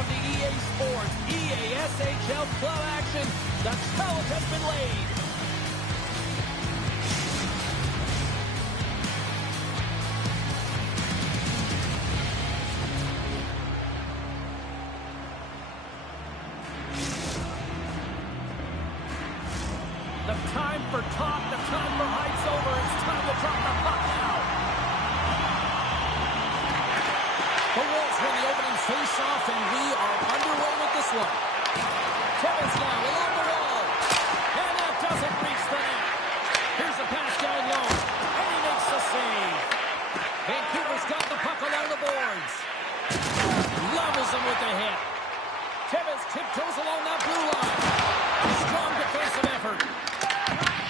welcome to EA Sports, EA SHL club action. The challenge has been laid. The time for talk, the time for hype's over. It's time to drop the puck now. The Wolves win the opening face-off, and we are underway with this one. Timmins now along the wall, and that doesn't reach the net. Here's a pass down low, and he makes the save. Vancouver's got the puck along the boards. Levels him with the hit. Timmins tiptoes along that blue line. Strong defensive effort.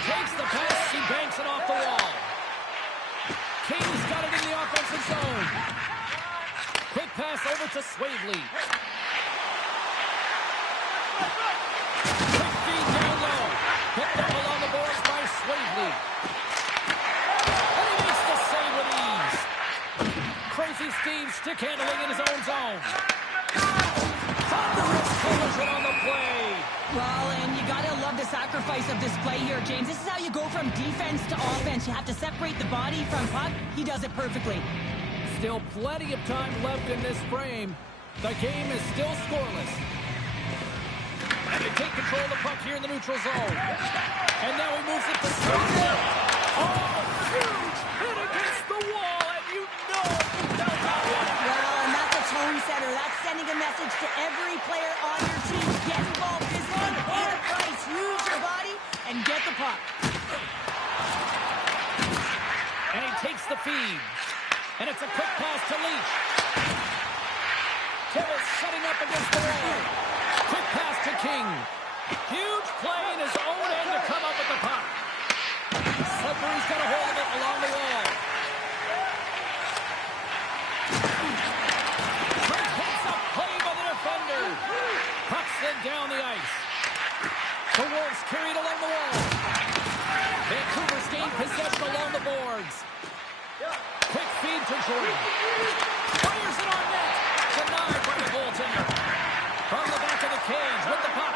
Takes the pass, he banks it off the wall. King's got it in the offensive zone. Quick pass over to Swavely. Quick feed down low. Picked up along the boards by Swavely. And he makes the save with ease. Crazy Steve stick handling in his own zone. Thunderous collision on the play. Well, and you gotta love the sacrifice of this play here, James. This is how you go from defense to offense. You have to separate the body from puck. He does it perfectly. Still plenty of time left in this frame. The game is still scoreless. And they take control of the puck here in the neutral zone. And now he moves it to Swavely. Oh, huge hit against the wall, and you know it does not work. Well, and that's a tone setter. That's sending a message to every player on your team. Get involved. This one, pay the price. Use your body and get the puck. And he takes the feed. And it's a quick pass to Leach. Timmins setting up against the wall. Quick pass to King. Huge play in his own end to come up with the puck. Sudbury's got a hold of it along the wall. Great heads-up play by the defender. Puck slid down the ice. The Wolves carried along the wall. Vancouver's gained possession along the boards. Quick feed to Jordan. Fires it on net. Denied by the goaltender. From the back of the cage with the puck.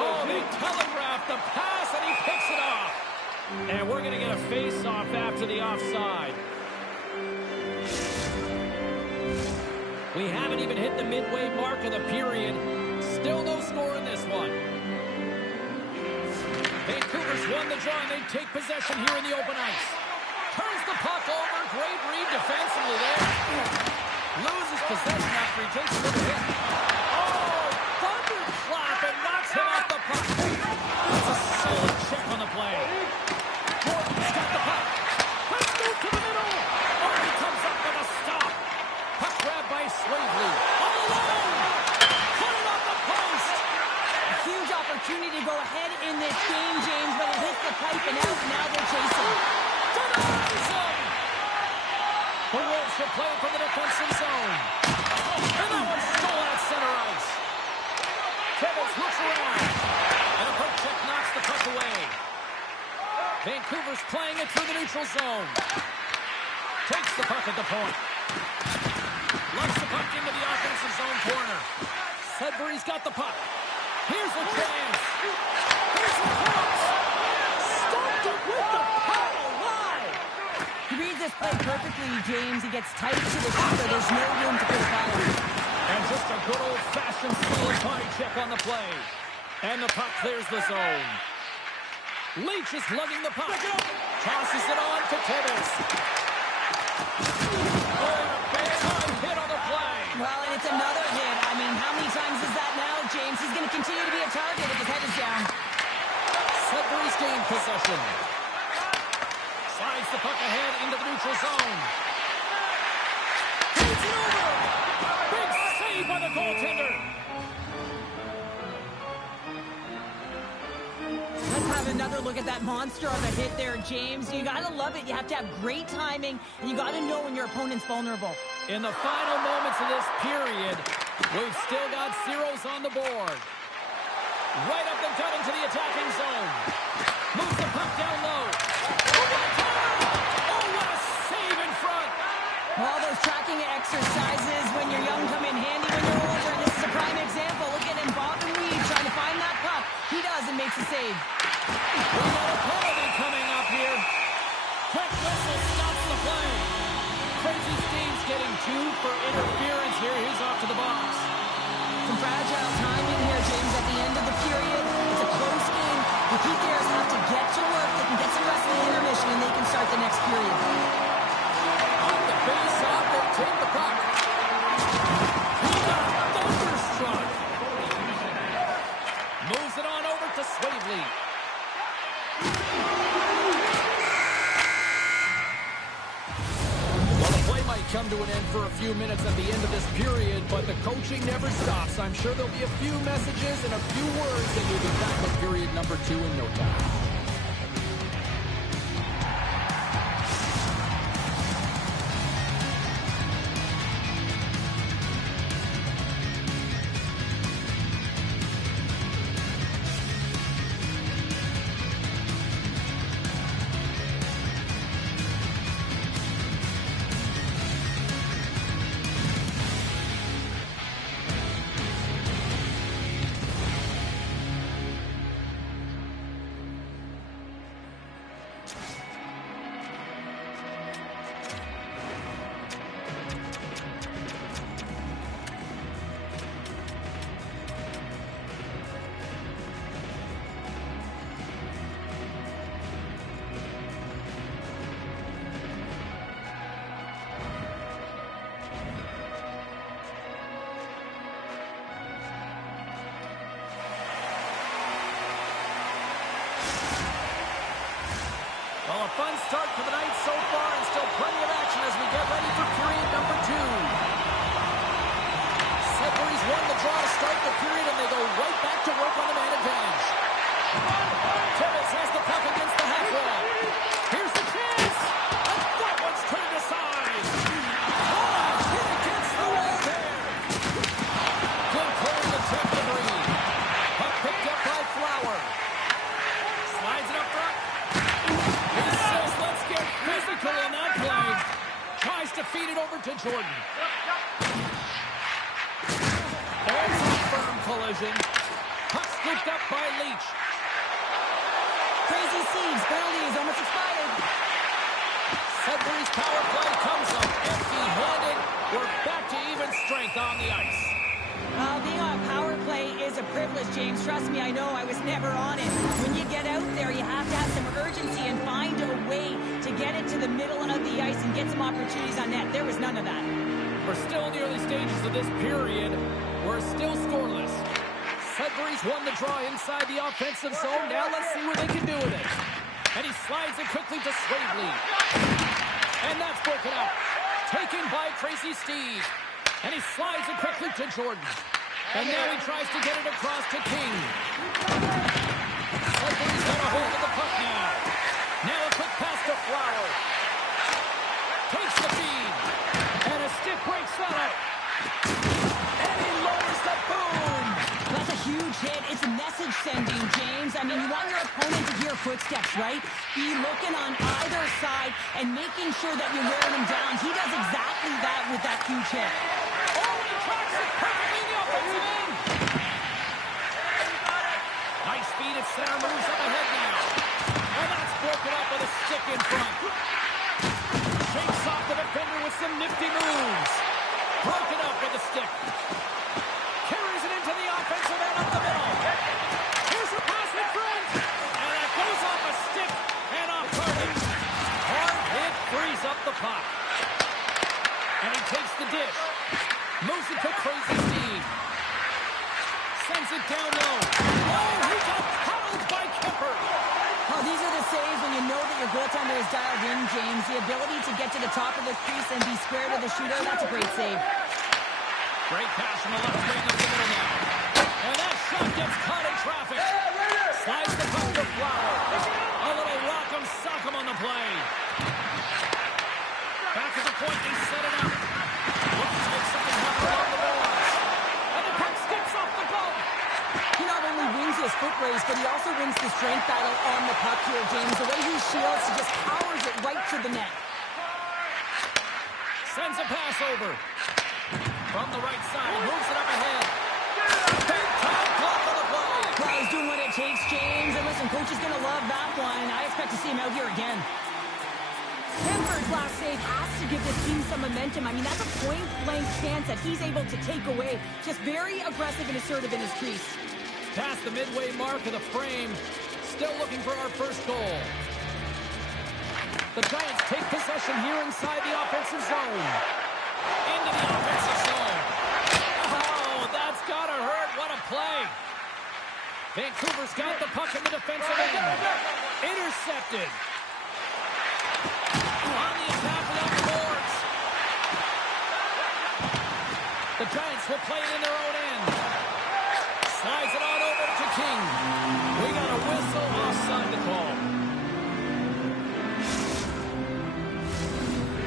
Oh, they telegraphed the pass, and he picks it off. And we're going to get a face-off after the offside. We haven't even hit the midway mark of the period. Still no score in this one. Vancouver's won the draw, and they take possession here in the open ice. Turns the puck over. Great read defensively there. Loses possession after he takes a little hit. Oh, thunderclap, and knocks him off the puck. That's a solid check on the play. Gordon's got the puck. Let's move to the middle. Oh, he comes up with a stop. Puck grab by Swavely. All alone. Put it on the post. A huge opportunity to go ahead in this game, James, but it hits the pipe and out. Now they're chasing. The Wolves should play from the defensive zone. And that one's stolen at center ice. Timmins hooks around. And a quick check knocks the puck away. Vancouver's playing it through the neutral zone. Takes the puck at the point. Lugs the puck into the offensive zone corner. Sudbury's got the puck. Here's a chance. Here's the cross. Stopped it with the paddle. Wide. He reads this play perfectly, James. He gets tight to the shooter. There's no room to put a foul. And just a good old-fashioned solid body check on the play. And the puck clears the zone. Leach is lugging the puck. Tosses it on to Timmins. Oh, a big-time hit on the play. Well, and it's another hit. I mean, how many times is that now, James? He's going to continue to be a target if his head is down. Sudbury's gained possession. Slides the puck ahead into the neutral zone. Takes it over. Big save by the goaltender. Let's have another look at that monster of a hit there, James. You got to love it. You have to have great timing, and you got to know when your opponent's vulnerable. In the final moments of this period, we've still got zeros on the board. Right up the gut into the attacking zone. Moves the puck down low. Oh, what a save in front. All those tracking exercises when you're young come in handy when you're older. This is a makes a save. We got a penalty coming up here. Quick whistle stops the play. Crazy Steve's getting 2 for interference here. He's off to the box. Some fragile timing here, James, at the end of the period. It's a close game. The Heat Bears have to get to work. They can get some rest in the intermission, and they can start the next period. On the face-off, they take the puck. He got thunderstruck. Moves it on over to Swavely. Well, the play might come to an end for a few minutes at the end of this period, but the coaching never stops. I'm sure there'll be a few messages and a few words, and we'll be back with period number 2 in no time. Well, a fun start for the night so far, and still plenty of action as we get ready for period number 2. Sudbury's won the draw to start the period, and they go right back to work on the man advantage. Tibbetts has the puck against the half wall. Here's the chance, and that one's turned aside. Oh, hit against the wall there. Good play in the tip to Breed. Puck picked up by Flower. Slides it up front. He says, let's get physical on that play. Tries to feed it over to Jordan. There's a firm collision. Puck scooped up by Leach. Crazy Steve's penalty is almost expired. Sudbury's power play comes up empty-handed. We're back to even strength on the ice. Being on power play is a privilege, James. Trust me, I know. I was never on it. When you get out there, you have to have some urgency and find a way to get it to the middle of the ice and get some opportunities on net. There was none of that. We're still in the early stages of this period. We're still scoreless. Sudbury's won the draw inside the offensive zone. Now let's see what they can do with it. And he slides it quickly to Swavely. And that's broken up. Taken by Crazy Steve. And he slides it quickly to Jordan. And now he tries to get it across to King. Sudbury's got a hold of the puck now. Now a quick pass to Flower. Takes the feed. And a stick breaks that up. And he lowers the boom. That's a huge hit. It's a message sending, James. I mean, you want your opponent to hear footsteps, right? Be looking on either side and making sure that you're wearing him down. He does exactly that with that huge hit. Tracks it perfectly in the offensive end. Nice speed at center, moves up ahead now. And that's broken up with a stick in front. Shakes off the defender with some nifty moves. Broken up with a stick. Carries it into the offensive end up the middle. Here's a pass in front. And that goes off a stick and off target. Hard hit frees up the puck. And he takes the dish. Moves it to Crazy Steve. Sends it down low. Oh, he got fouled by Kemper. Oh, these are the saves when you know that your goaltender is dialed in, James. The ability to get to the top of the crease and be square to the shooter, that's a great save. Great pass from the left wing of the middle now. And that shot gets caught in traffic. Slides the puck to Flower. A little rock'em sock'em on the play. Back at the point, they set it up. Looking to make something happen along the boards. And the puck skips off the goal. He not only wins his foot race, but he also wins the strength battle on the puck here, James. The way he shields, he just powers it right to the net. Sends a pass over. From the right side, moves it up ahead. Big time block on the play. Well, he's doing doing what it takes, James. And listen, coach is going to love that one. I expect to see him out here again. Hanford's last save has to give this team some momentum. I mean, that's a point-blank chance that he's able to take away. Just very aggressive and assertive in his crease. Past the midway mark of the frame. Still looking for our first goal. The Giants take possession here inside the offensive zone. Into the offensive zone. Oh, that's gotta hurt. What a play. Vancouver's got the puck in the defensive end. Intercepted. On the attack without the boards. The Giants will play it in their own end. Slides it on over to King. We got a whistle offside to call.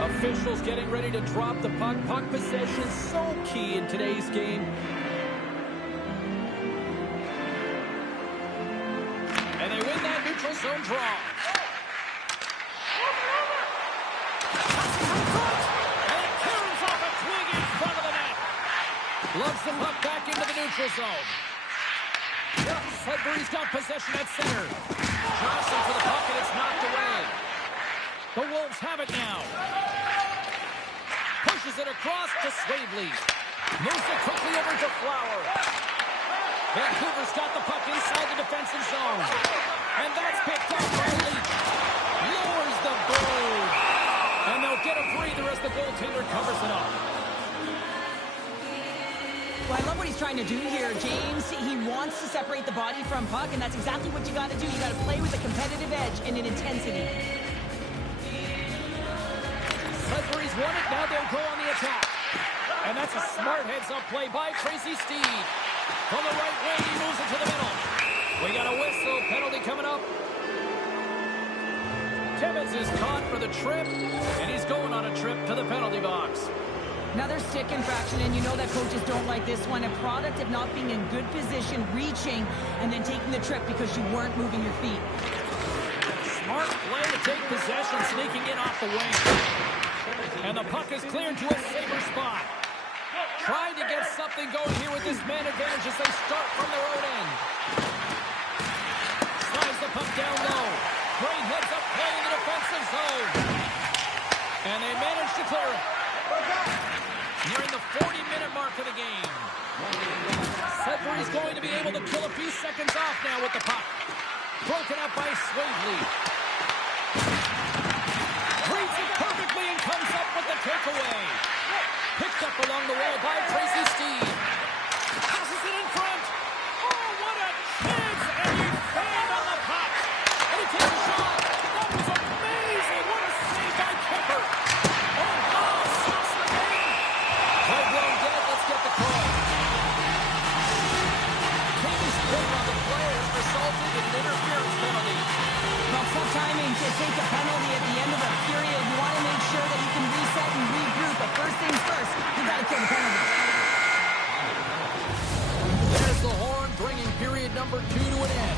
Officials getting ready to drop the puck. Puck possession is so key in today's game. And they win that neutral zone draw. And it turns off a twig in front of the net. Loves the puck back into the neutral zone. Sudbury's got possession at center. Johnson for the puck, and it's knocked away. The Wolves have it now. Pushes it across to Swavely. Moves it quickly over to Flower. Vancouver's got the puck inside the defensive zone. And that's picked up by Leach. Lowers the board. And they'll get a breather as the goaltender covers it up. Well, I love what he's trying to do here, James. He wants to separate the body from puck, and that's exactly what you got to do. You got to play with a competitive edge and an intensity. Sudbury's won it. Now they'll go on the attack. And that's a smart heads-up play by Tracy Steed. From the right wing, he moves it to the middle. We got a whistle. Penalty coming up. Timmins is caught for the trip, and he's going on a trip to the penalty box. Another stick infraction, and you know that coaches don't like this one. A product of not being in good position, reaching, and then taking the trip because you weren't moving your feet. Smart play to take possession, sneaking in off the wing. And the puck is cleared to a safer spot. Trying to get something going here with this man advantage as they start from their own end. Slides the puck down low. Great heads up play in the defensive zone. And they manage to clear it. Nearing the 40-minute mark of the game. Sudbury's going to be able to kill a few seconds off now with the puck. Broken up by Swavely. Reads it perfectly and comes up with the takeaway. Picked up along the wall by Tracy Steed. Passes it in front. Oh, what a chance! And he failed on the puck. And he takes a shot. That was amazing. What a save by Kemper. Play blown dead. Let's get the call. King's pull on the play has resulted in an interference penalty. Well, sometimes to take a penalty at the end of a period, you want to make sure that you can reset and regroup. But first things first, you got to kill the penalty. There's the horn, bringing period number 2 to an end.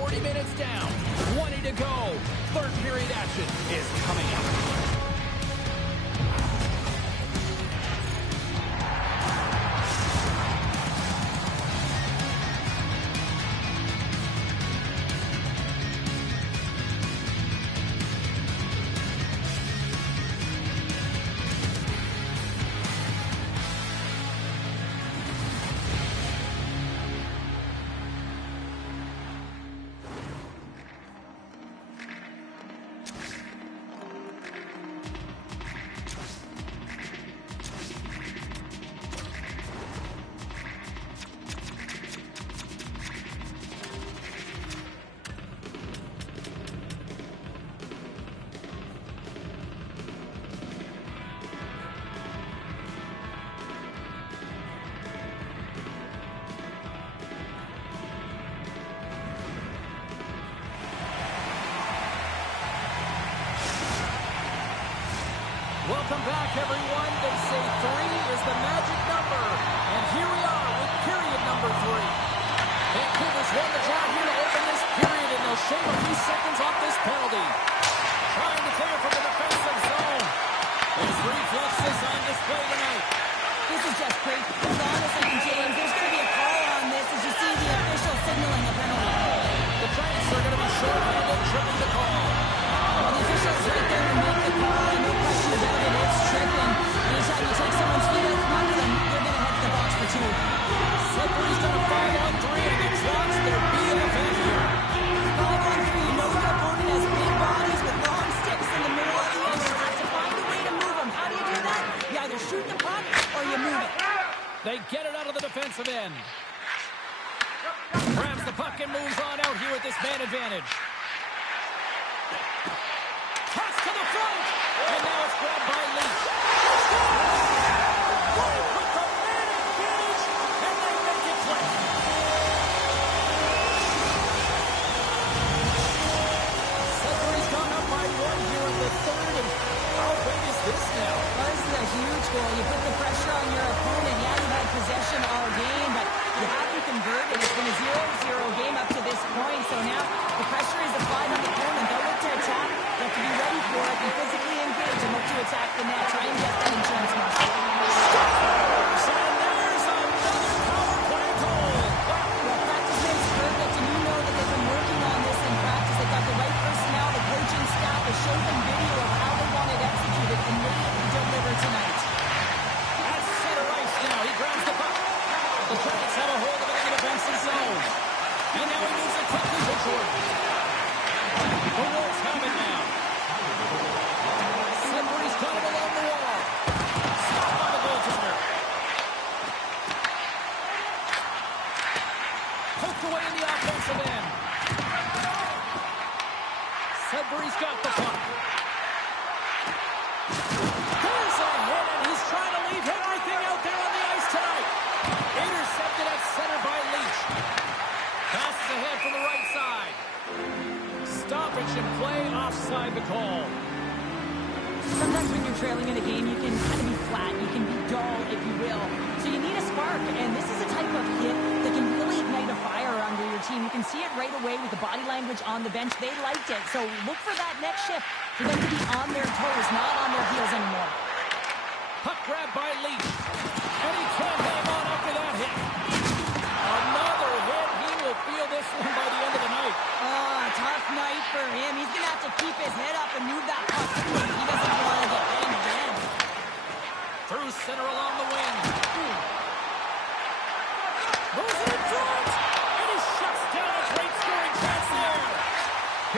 40 minutes down, 20 to go. Third period action is coming up. Welcome back, everyone. They say 3 is the magic number. And here we are with period number 3. Vancouver's won the draw here to open this period, and they'll shave a few seconds off this penalty. Trying to clear from the defensive zone. There's reflexes on display tonight. This is just great. Hold on a second, James. There's going to be a call on this as you see the official signaling a penalty. they're going to be short-handed, tripping the call. Well, the official's right there to make the call, and no question about it, it's tripping. Anytime you take someone's feet out from under them, they're going to head to the box for two. Sudbury's got a 5-on-3, and the Jocks, their BFF here. 5-on-3, you know your opponent has big bodies with long sticks in the middle of the ice. You have to find a way to move them. How do you do that? You either shoot the puck or you move it. They get it out of the defensive end. Grabs the puck and moves on out here with this man advantage. Toss to the front, and now it's grabbed by Leach. Right with the man advantage, and they make it click. Sudbury's gone up by 1 here in the third, and how big is this now? Well, this is a huge goal. You put the pressure on your opponent. Yeah, you've had possession all game, but you haven't converted. It's been a 0-0 game up to this point, so now the pressure is applied on the opponent. They'll look to attack. You have to be ready for it, be physically engaged, and look to attack the net. Try and get that insurance mark. Scores! And there's another power play goal. Well, practice makes perfect, and you know that they've been working on this in practice. They've got the right personnel, the coaching staff has showed them video of how they want it executed, and they deliver tonight. At center ice now, he grabs the puck. The Dragons have a hold of it in the defensive zone. And now he moves it quickly to Jordan. The Wolves have it now. Sudbury's got it along the wall. Stopped by the goaltender. Poked away in the offensive end. Sudbury's got the puck. There's a hit, and he's trying to leave everything out there on the ice tonight. Intercepted at center by Leach. Passes ahead from the right side. Stoppage in play, offside the call. Sometimes when you're trailing in a game, you can kind of be flat. You can be dull, if you will. So you need a spark, and this is a type of hit that can really ignite a fire under your team. You can see it right away with the body language on the bench. They liked it. So look for that next shift for them to be on their toes, not on their heels anymore. Puck grabbed by Leach. And he can't hang on after that hit. Another hit. He will feel this one by the end of the night. Oh, tough night for him. He's going to have to keep his head up and move that puck. He doesn't want to get hit again. Through center along the wing. Moves it in front. And he shuts down a great scoring chance there.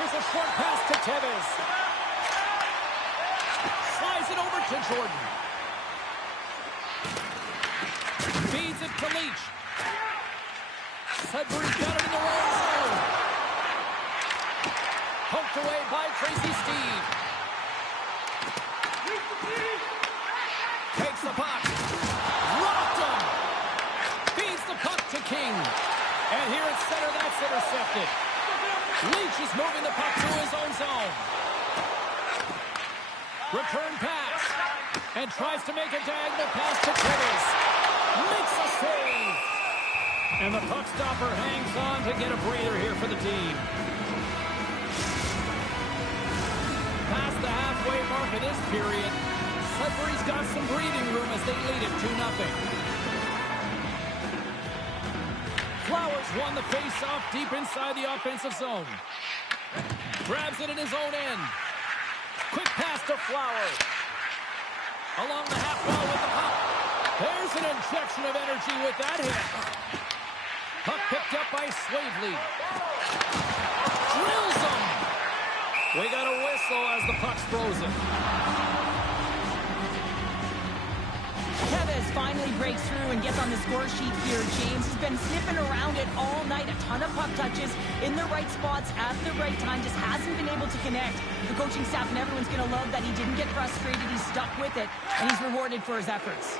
Here's a short pass to Tevez. Slides it over to Jordan. Feeds it to Leach. Sudbury's got it in the wrong zone. Poked away by Tracy Steve. Takes the puck. Rocked him. Feeds the puck to King. And here at center, that's intercepted. Leach is moving the puck through his own zone. Return pass. And tries to make a diagonal pass to Tevez. Makes a save. And the puck stopper hangs on to get a breather here for the team. Past the halfway mark of this period, Sudbury's got some breathing room as they lead it 2-0. Flowers won the face-off deep inside the offensive zone. Grabs it in his own end. Quick pass to Flowers. Along the half wall with the puck. There's an injection of energy with that hit. Puck picked up by Swavely. Drills him. We got a whistle as the puck's frozen. Tevez finally breaks through and gets on the score sheet here. James has been sniffing around it all night. A ton of puck touches in the right spots at the right time. Just hasn't been able to connect. The coaching staff and everyone's going to love that he didn't get frustrated. He stuck with it, and he's rewarded for his efforts.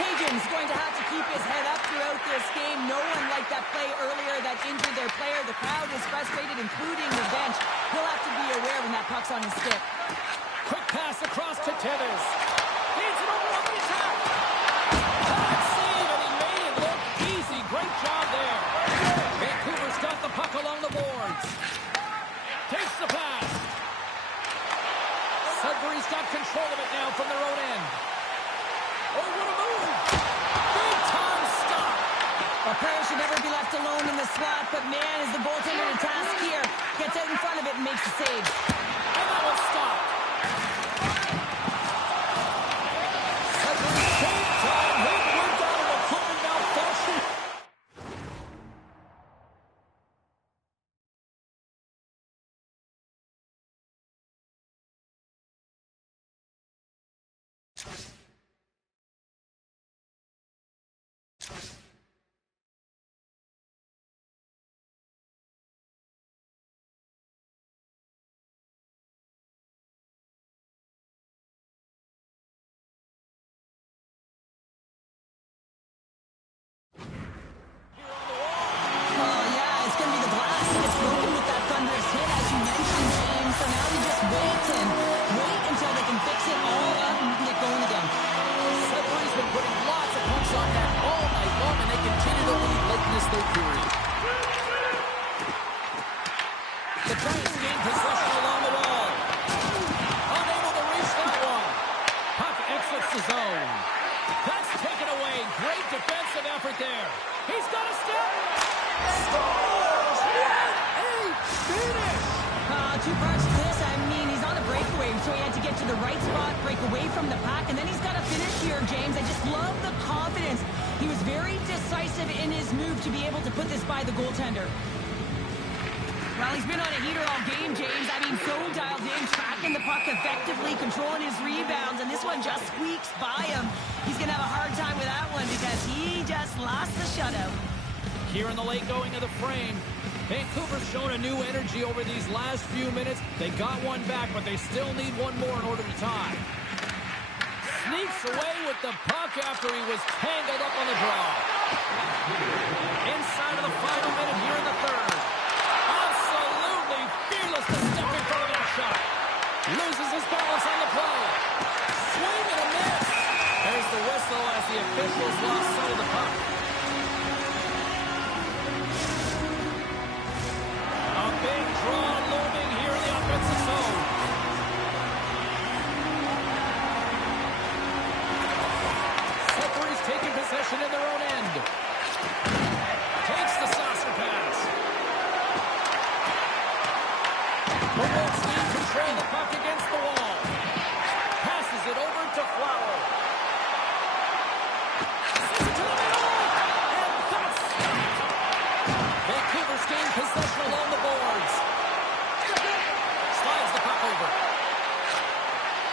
Hagen's going to have to keep his head up throughout this game. No one liked that play earlier that injured their player. The crowd is frustrated, including the bench. He'll have to be aware when that puck's on his stick. Quick pass across to Tevez. Feeds it over on the attack. Good save, and he made it look easy. Great job there. Vancouver's got the puck along the boards. Takes the pass. Sudbury's got control of it now from their own end. Oh, what a move! Big time stop! A player should never be left alone in the slot, but goaltender to task here. Gets out in front of it and makes the save. And that was stopped. Suddenly, save time. He went out of a common malfunction. Oh, yeah, it's going to be the glass. It gets broken with that thunderous hit, as you mentioned, James. So now you just wait until they can fix it all up and you can get going again. Sudbury's been putting lots of punch on that all night long, and they continue to lead late in this third period. The Giants gain possession along the wall. Unable to reach that one. Puck exits the zone. That's taken away. Great defensive effort there. He's got a step. Scores! What a finish! Two parts to this. I mean, he's on a breakaway, so he had to get to the right spot, break away from the pack, and then he's got to finish here, James. I just love the confidence. He was very decisive in his move to be able to put this by the goaltender. Well, he's been on a heater all game, James. I mean, so dialed in, tracking the puck effectively, controlling his rebounds, and this one just squeaks by him. He's going to have a hard time with that one because he just lost the shutout. Here in the late going of the frame, Vancouver's shown a new energy over these last few minutes. They got one back, but they still need one more in order to tie. Sneaks away with the puck after he was tangled up on the draw. Inside of the final minute here in the third. Absolutely fearless to step in front of that shot. Loses his balance on the play. Swing and a miss. There's the whistle as the officials lost sight of the puck. A big draw looming here in the offensive zone. Sudbury's taking possession in their own end. Takes the saucer pass. The Wolves need control the puck against the wall. Passes it over to Flower. Sends it to the middle. And that's stopped. Vancouver's gained possession along the boards. Slides the puck over.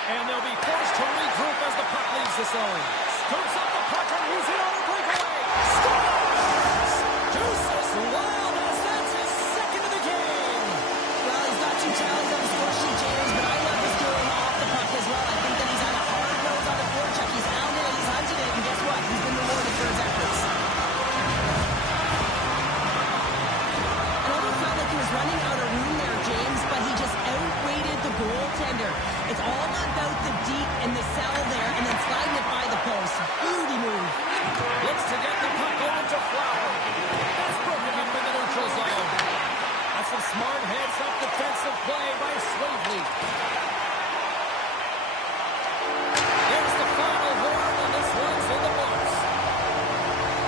And they'll be forced to regroup as the puck leaves the zone. Scoops up the puck and moves it on a breakaway. Scores! Deuces Lopez, that's his second of the game. Well, he's got 2 talents on the score sheet, James, but I love his doing off the puck as well. I think that he's had a hard nose on the forecheck. He's hounded it, he's hunted it, and guess what? He's been rewarded for his efforts. It almost felt like he was running out of room there, James, but he just outweighted the goaltender. It's all about the deep and the cell there, and then sliding it by the post. Beauty move. Looks to get the puck over to Flower. That's broken up in the neutral zone. That's some smart heads-up defensive play by Swavely. There's the final horn, and this one's in the books.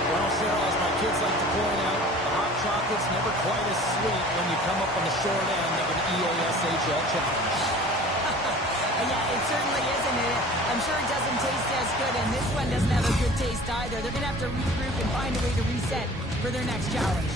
Well, Cheryl, as my kids like to point out, the hot chocolate's never quite as sweet when you come up on the short end of an EASHL challenge. Yeah, it certainly isn't. I'm sure it doesn't taste as good, and this one doesn't have a good taste either. They're going to have to regroup and find a way to reset for their next challenge.